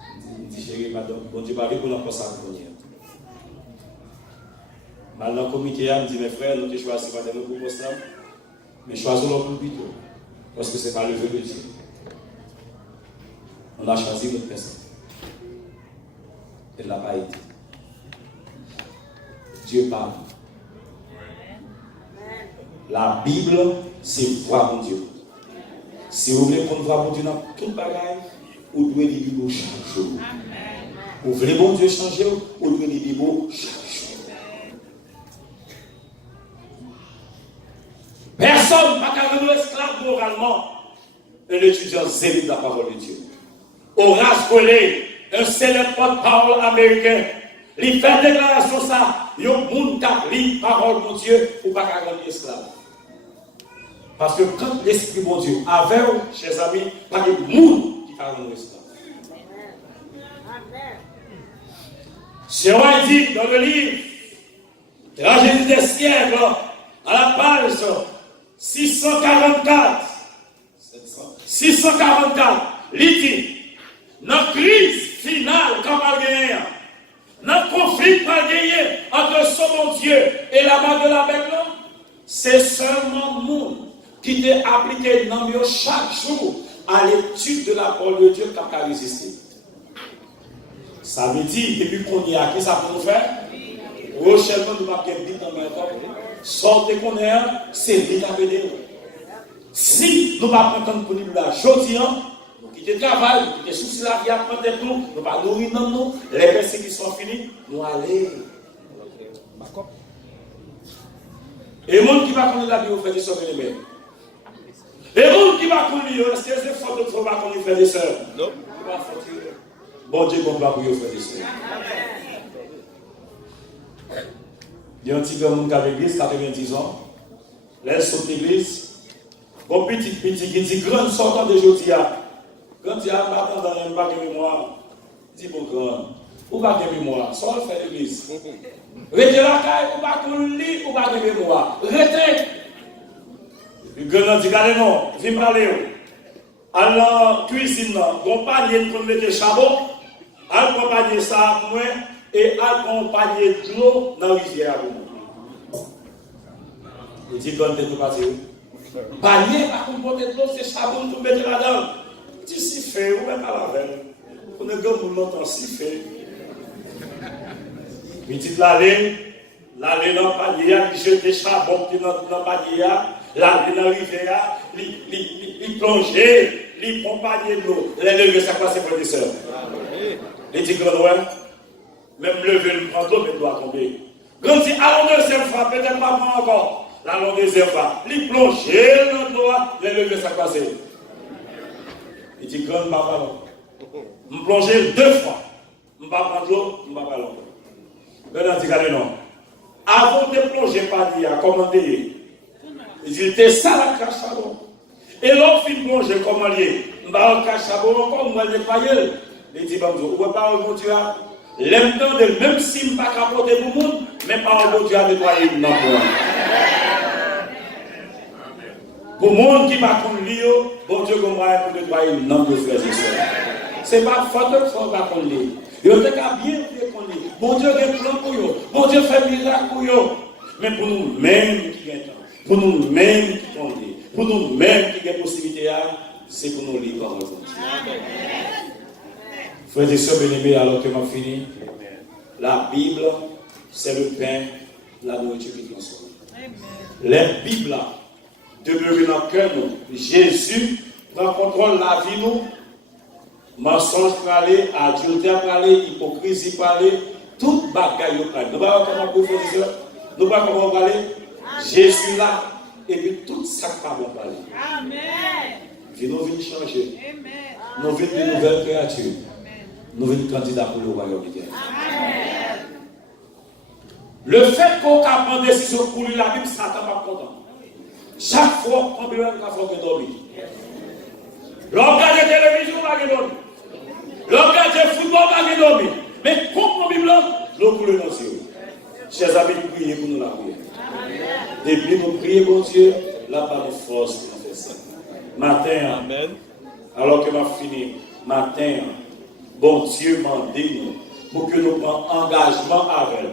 Je dis, chérie, madame, bon Dieu, pas pour nous passer à venir. Mal dans le comité, il me dit, mes frères, nous avons choisi madame pour poste là, mais choisissons le plus plutôt. Parce que ce n'est pas le vœu de Dieu. On a choisi notre personne. Elle n'a pas été. Dieu parle. La Bible, c'est voir mon Dieu. Si vous voulez qu'on voit mon Dieu dans toute bagaille, vous devez dire Bible chaque jour. Vous voulez bon Dieu changer, vous devez dire Bible chaque jour. Personne n'a qu'à devenir esclave moralement. Un étudiant zélé de la parole de Dieu. Horace Greeley, un célèbre porte-parole américain, il fait déclaration ça, il y a un monde qui lit parole de Dieu pour ne pas gagner esclave. Parce que quand l'Esprit de Dieu avait, chers amis, pas de monde qui gagner esclave. C'est dit dans le livre, la Jésus des siècles, à la page 644, il dit, dans la crise finale qu'on va gagner, dans le conflit qu'on va gagner entre son bon Dieu et la main de la bête, c'est seulement nous qui t'est appliqué dans mieux chaque jour à l'étude de la parole de Dieu qui a résisté. Ça veut dire, depuis qu'on y a, qui ça peut nous faire? Prochainement, nous ne pouvons pas vite dans le corps. Sortez qu'on est, c'est vite à venir. Si nous ne pouvons pas prendre pour nous la chose, qui te travaillent, qui te soucient la vie à prendre nous, nous ne pouvons pas nourrir dans nous, les personnes qui sont finies, nous allons. Et le monde qui va connaître la vie, vous faites des soeurs et des mères. Et le monde qui va connaître, est-ce que c'est fort de trouver qu'on y fait des soeurs? Non. Bon Dieu, bon va pour vous faire des soeurs. Il y a un petit gars qui a l'église, 90 ans. Là, il saute l'église. Bon petit qui dit grand sortant de Jodia. Quand il y a un matin dans un bac de mémoire, il dit bon grand, ou pas de mémoire, soit le fait l'église. Restez la caille, ou pas qu'on lit, ou pas de mémoire. Restez. Le grand dit allez non, viens parler. Alors, cuisine, compagnie pour mettre le chabot, accompagner ça à moi et accompagner de l'eau dans la rivière. Il dit quand tu es parti. Panier par contre de l'eau, c'est chabot pour mettre là-dedans. Tu s'y fais, ou même à la veille. On est comme longtemps s'y fait. Il dit l'aller dans le panier, il jette des chabots dans le panier, l'aller dans la rivière, il plongeait. Il prend panier de l'eau. Les lever, ça passe pour des sœurs. Il dit que même lever, il prend l'eau, mais il doit tomber. Quand il dit, à la deuxième fois, peut-être pas moi encore. La deuxième fois, il plonge dans l'eau, les lever, ça passe. Il dit, grand, papa, non. Je plonge 2 fois. Je ne vais pas prendre l'eau, je ne vais pas l'eau. Maintenant, il dit, non. Avant de plonger panier, comment dire? Il dit, c'est ça la crache à l'eau. Et l'autre film plongé comment lié, je vais en cacher encore, je vais nettoyer. Il dit, vous ne pas au Dieu, l'aime de même si je ne vais pas capoter pour le monde, mais pas au Dieu à nettoyer non pour Pour le monde qui va contre lui, bon Dieu, comme moi, pour nettoyer le nom de frères et sœurs. Ce n'est pas faute de faire pas contre lui. Il y a bien fait contre lui. Bon Dieu, il y a un plan pour eux. Bon Dieu fait miracle pour eux. Mais pour nous-mêmes qui gagnons, pour nous-mêmes qui comptons, pour nous-mêmes qui avons possibilité, c'est pour nous lire par le Dieu. Frères et sœurs bien-aimés, alors que m'a fini, la Bible, c'est le pain, la nourriture qui transforme. La Bible demeure dans le cœur, nous. Jésus prend contrôle de la vie, nous. Mensonge pour aller, adultère pour aller, hypocrisie pour aller, toute bagaille pour aller. Nous ne voyons pas comment vous faites ça. Nous ne voyons pas comment vous allez. Jésus là, et puis tout ça pas bon pour aller. Amen. Nous venons changer. Nous venons de nouvelles créatures. Nous venons candidats pour le royaume de Dieu. Le fait qu'on a pris une décision pour lui, la Bible, Satan n'est pas content. Chaque fois qu'on besoin de faire dormir. L'on regarde la télévision, on va dormir. L'on regarde le football, on va dormir. Mais comme la Bible, l'on coule dans les yeux. Chers amis, nous prions pour nous la prière. Depuis nous prions, bon Dieu, là-bas nous force pour faire ça. Matin, Amen. Alors que m'a fini, matin, bon Dieu m'a dit pour que nous prenions engagement avec elle.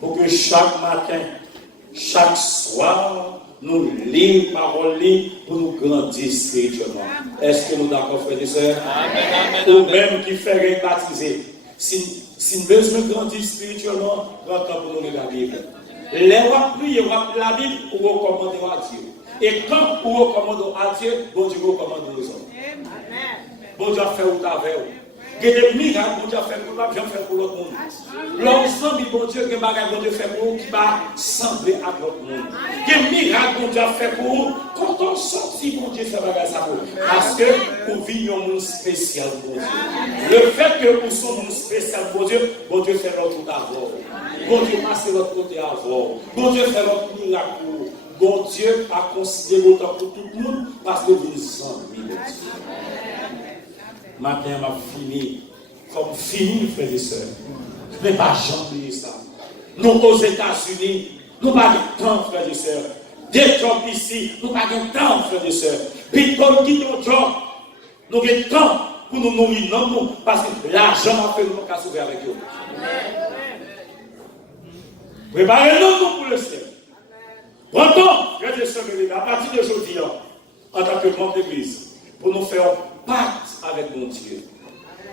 Pour que chaque matin, chaque soir, nous lisons parole pour nous grandir spirituellement. Est-ce que nous sommes d'accord, frères et sœurs? Amen. Ou même qui fait baptiser. Si nous voulons grandir spirituellement, nous avons pour nous la Bible. Les rois prient, la Bible, ou recommander à Dieu. Et quand vous recommandez à Dieu, bon Dieu vous recommande aux hommes. Bon Dieu a fait ou ta veille. Il y a des miracles, bon Dieu a fait pour l'autre, fait pour l'autre monde. L'ensemble, bon Dieu, que bagage bon Dieu fait pour vous qui va sembler à l'autre monde. Il y a des miracles, bon Dieu a fait pour vous. Quand on sortit, bon Dieu fait bagage à vous. Parce que vous vivez un monde spécial pour Dieu. Le fait que vous soyez un monde spécial pour Dieu, bon Dieu fait l'autre tout avant. Bon Dieu passe l'autre côté avant. Bon Dieu fait l'autre miracle pour vous. Bon Dieu a considéré autant pour tout le monde parce que vous êtes amis de Dieu. Matin, m'a fini, comme fini, frères et sœurs. Mais pas jamais ça. Nous, aux États-Unis, nous n'avons pas de temps, frères et sœurs. Des jobs ici, nous n'avons pas de temps, frères et sœurs. Puis, comme qui nous job, nous avons de temps pour nous nourrir, non, parce que l'argent a fait nous qu'à sauver avec eux. Préparez-nous pour le ciel. Prenons, frères et sœurs, à partir d'aujourd'hui, en tant que membre d'église, pour nous faire un pacte avec mon Dieu.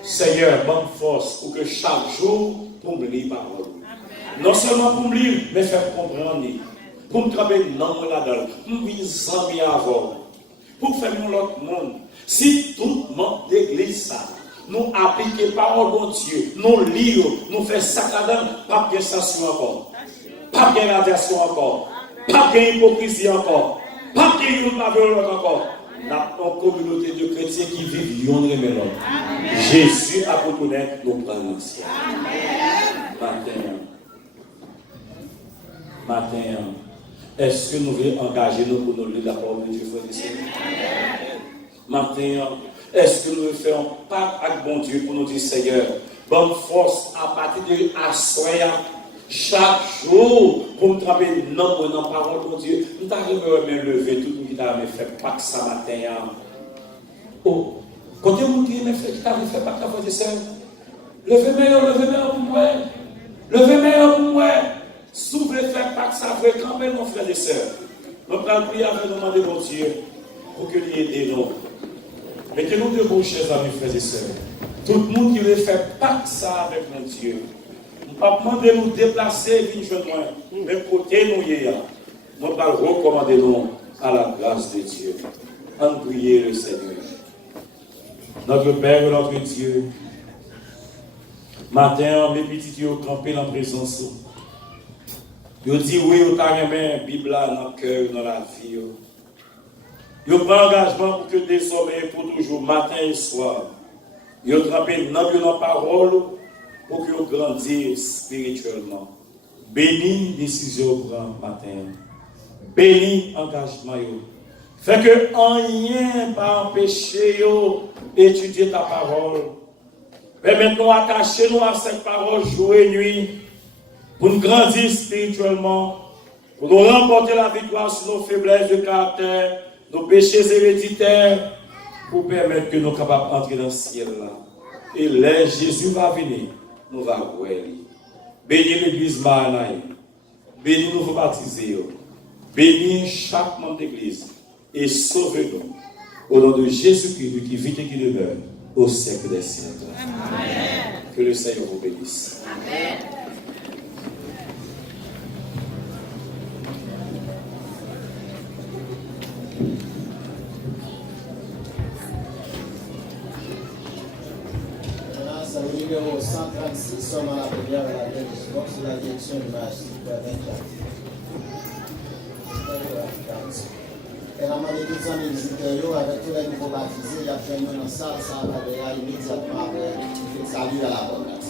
Seigneur, bonne force pour que chaque jour, pour me lire parole. Non seulement pour me lire, mais faire comprendre. Pour me travailler dans là-dedans. Pour me amis avant. Pour faire l'autre monde. Si tout le monde d'église ça, nous appliquons parole de Dieu, nous lisons, nous faisons ça là-dedans, pas de sensation encore. Pas de radiation encore. Pas d'hypocrisie encore. Pas de violence encore. Nous avons une communauté de chrétiens qui vivent l'un de l'autre. Jésus a pour connaître nos plans anciens. Matin, est-ce que nous voulons engager nous pour nous lire la parole de Dieu, frère et sœurs? Matin, est-ce que nous voulons faire un pacte avec bon Dieu pour nous dire, Seigneur, bonne force à partir de Assoya, chaque jour, pour me tremper dans la parole de Dieu, nous avons me lever, tout le monde qui a fait pacte ça matin. Oh, quand vous qui a fait pacte, frère et sœurs, levez-moi pour moi. Levez-moi pour moi. Si vous voulez faire pacte, ça va quand même, mon frère et sœurs. Nous allons prier avec nous demander mon Dieu pour que lui aide nous. Mettez-nous debout, chers amis, frères et sœurs. Tout le monde qui veut faire pacte ça avec mon Dieu. Nous ne pouvons pas demander nous déplacer, mais côté nous, nous allons recommander nous à la grâce de Dieu. En prier le Seigneur. Notre Père, notre Dieu, matin, mes petits yeux campés dans la présence. Yo dit oui, au carrément, Bible dans le cœur, dans la vie. Yo prend engagement pour que désormais, pour toujours, matin et soir, yo trempé dans la parole pour que yo grandisse spirituellement. Bénis décision grand matin. Bénis engagement yo. Fait que rien pas empêcher yo étudier ta parole. Permets-nous attacher nous à cette parole jour et nuit. Pour nous grandir spirituellement, pour nous remporter la victoire sur nos faiblesses de caractère nos péchés héréditaires, pour permettre que nous soyons capables d'entrer dans le ciel là. Et là, Jésus va venir, nous va voir. Bénis l'église Mahanaï. Bénis nous baptisés. Bénis chaque membre d'église. Et sauve-nous. Au nom de Jésus-Christ qui vit et qui demeure au siècle des siècles. Amen. Que le Seigneur vous bénisse. Amen. Le numéro 136, sommes à la prière à la bénédiction sous la direction du maître et la malédiction des visiteurs avec tous les nouveaux baptisés, il y a fait dans la salle, ça va aller immédiatement après, il fait salut à la bonne place.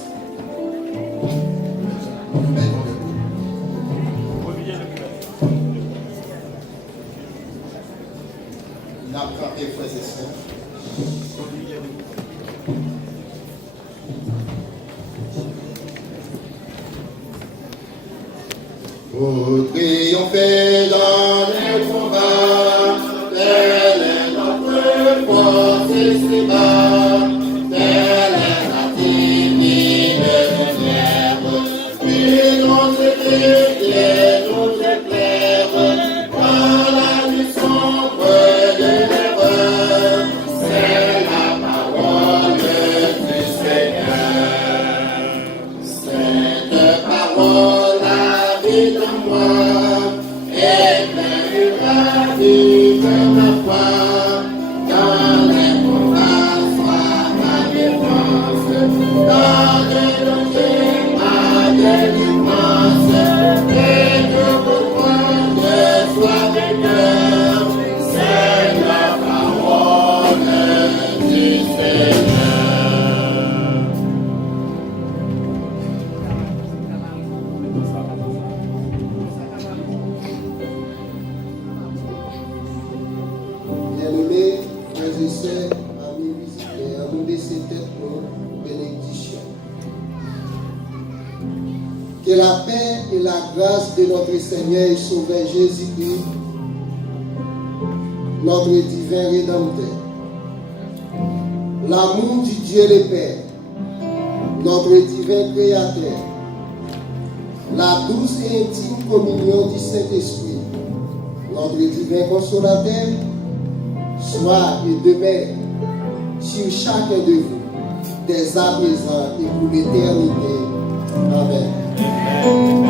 Il a frappé frères et sœurs. Pour triompher dans les combats, telle est notre force ici-bas, telle est la divine lumière, puis nous éclaire, nous éclaire, dans la nuit sombre de l'erreur, c'est la parole du Seigneur, cette parole dans moi, éclairera de ma foi, dans les combats, sois ma défense, dans les dangers, ma délivrance, et que pour moi je sois vainqueur, c'est la parole du Seigneur. Que la paix et la grâce de notre Seigneur et Sauveur Jésus-Christ, notre divin Rédempteur, l'amour du Dieu le Père, notre divin Créateur, la douce et intime communion du Saint-Esprit, notre divin Consolateur, soit et demeure sur chacun de vous, dès à présent et pour l'éternité. Amen. Amen.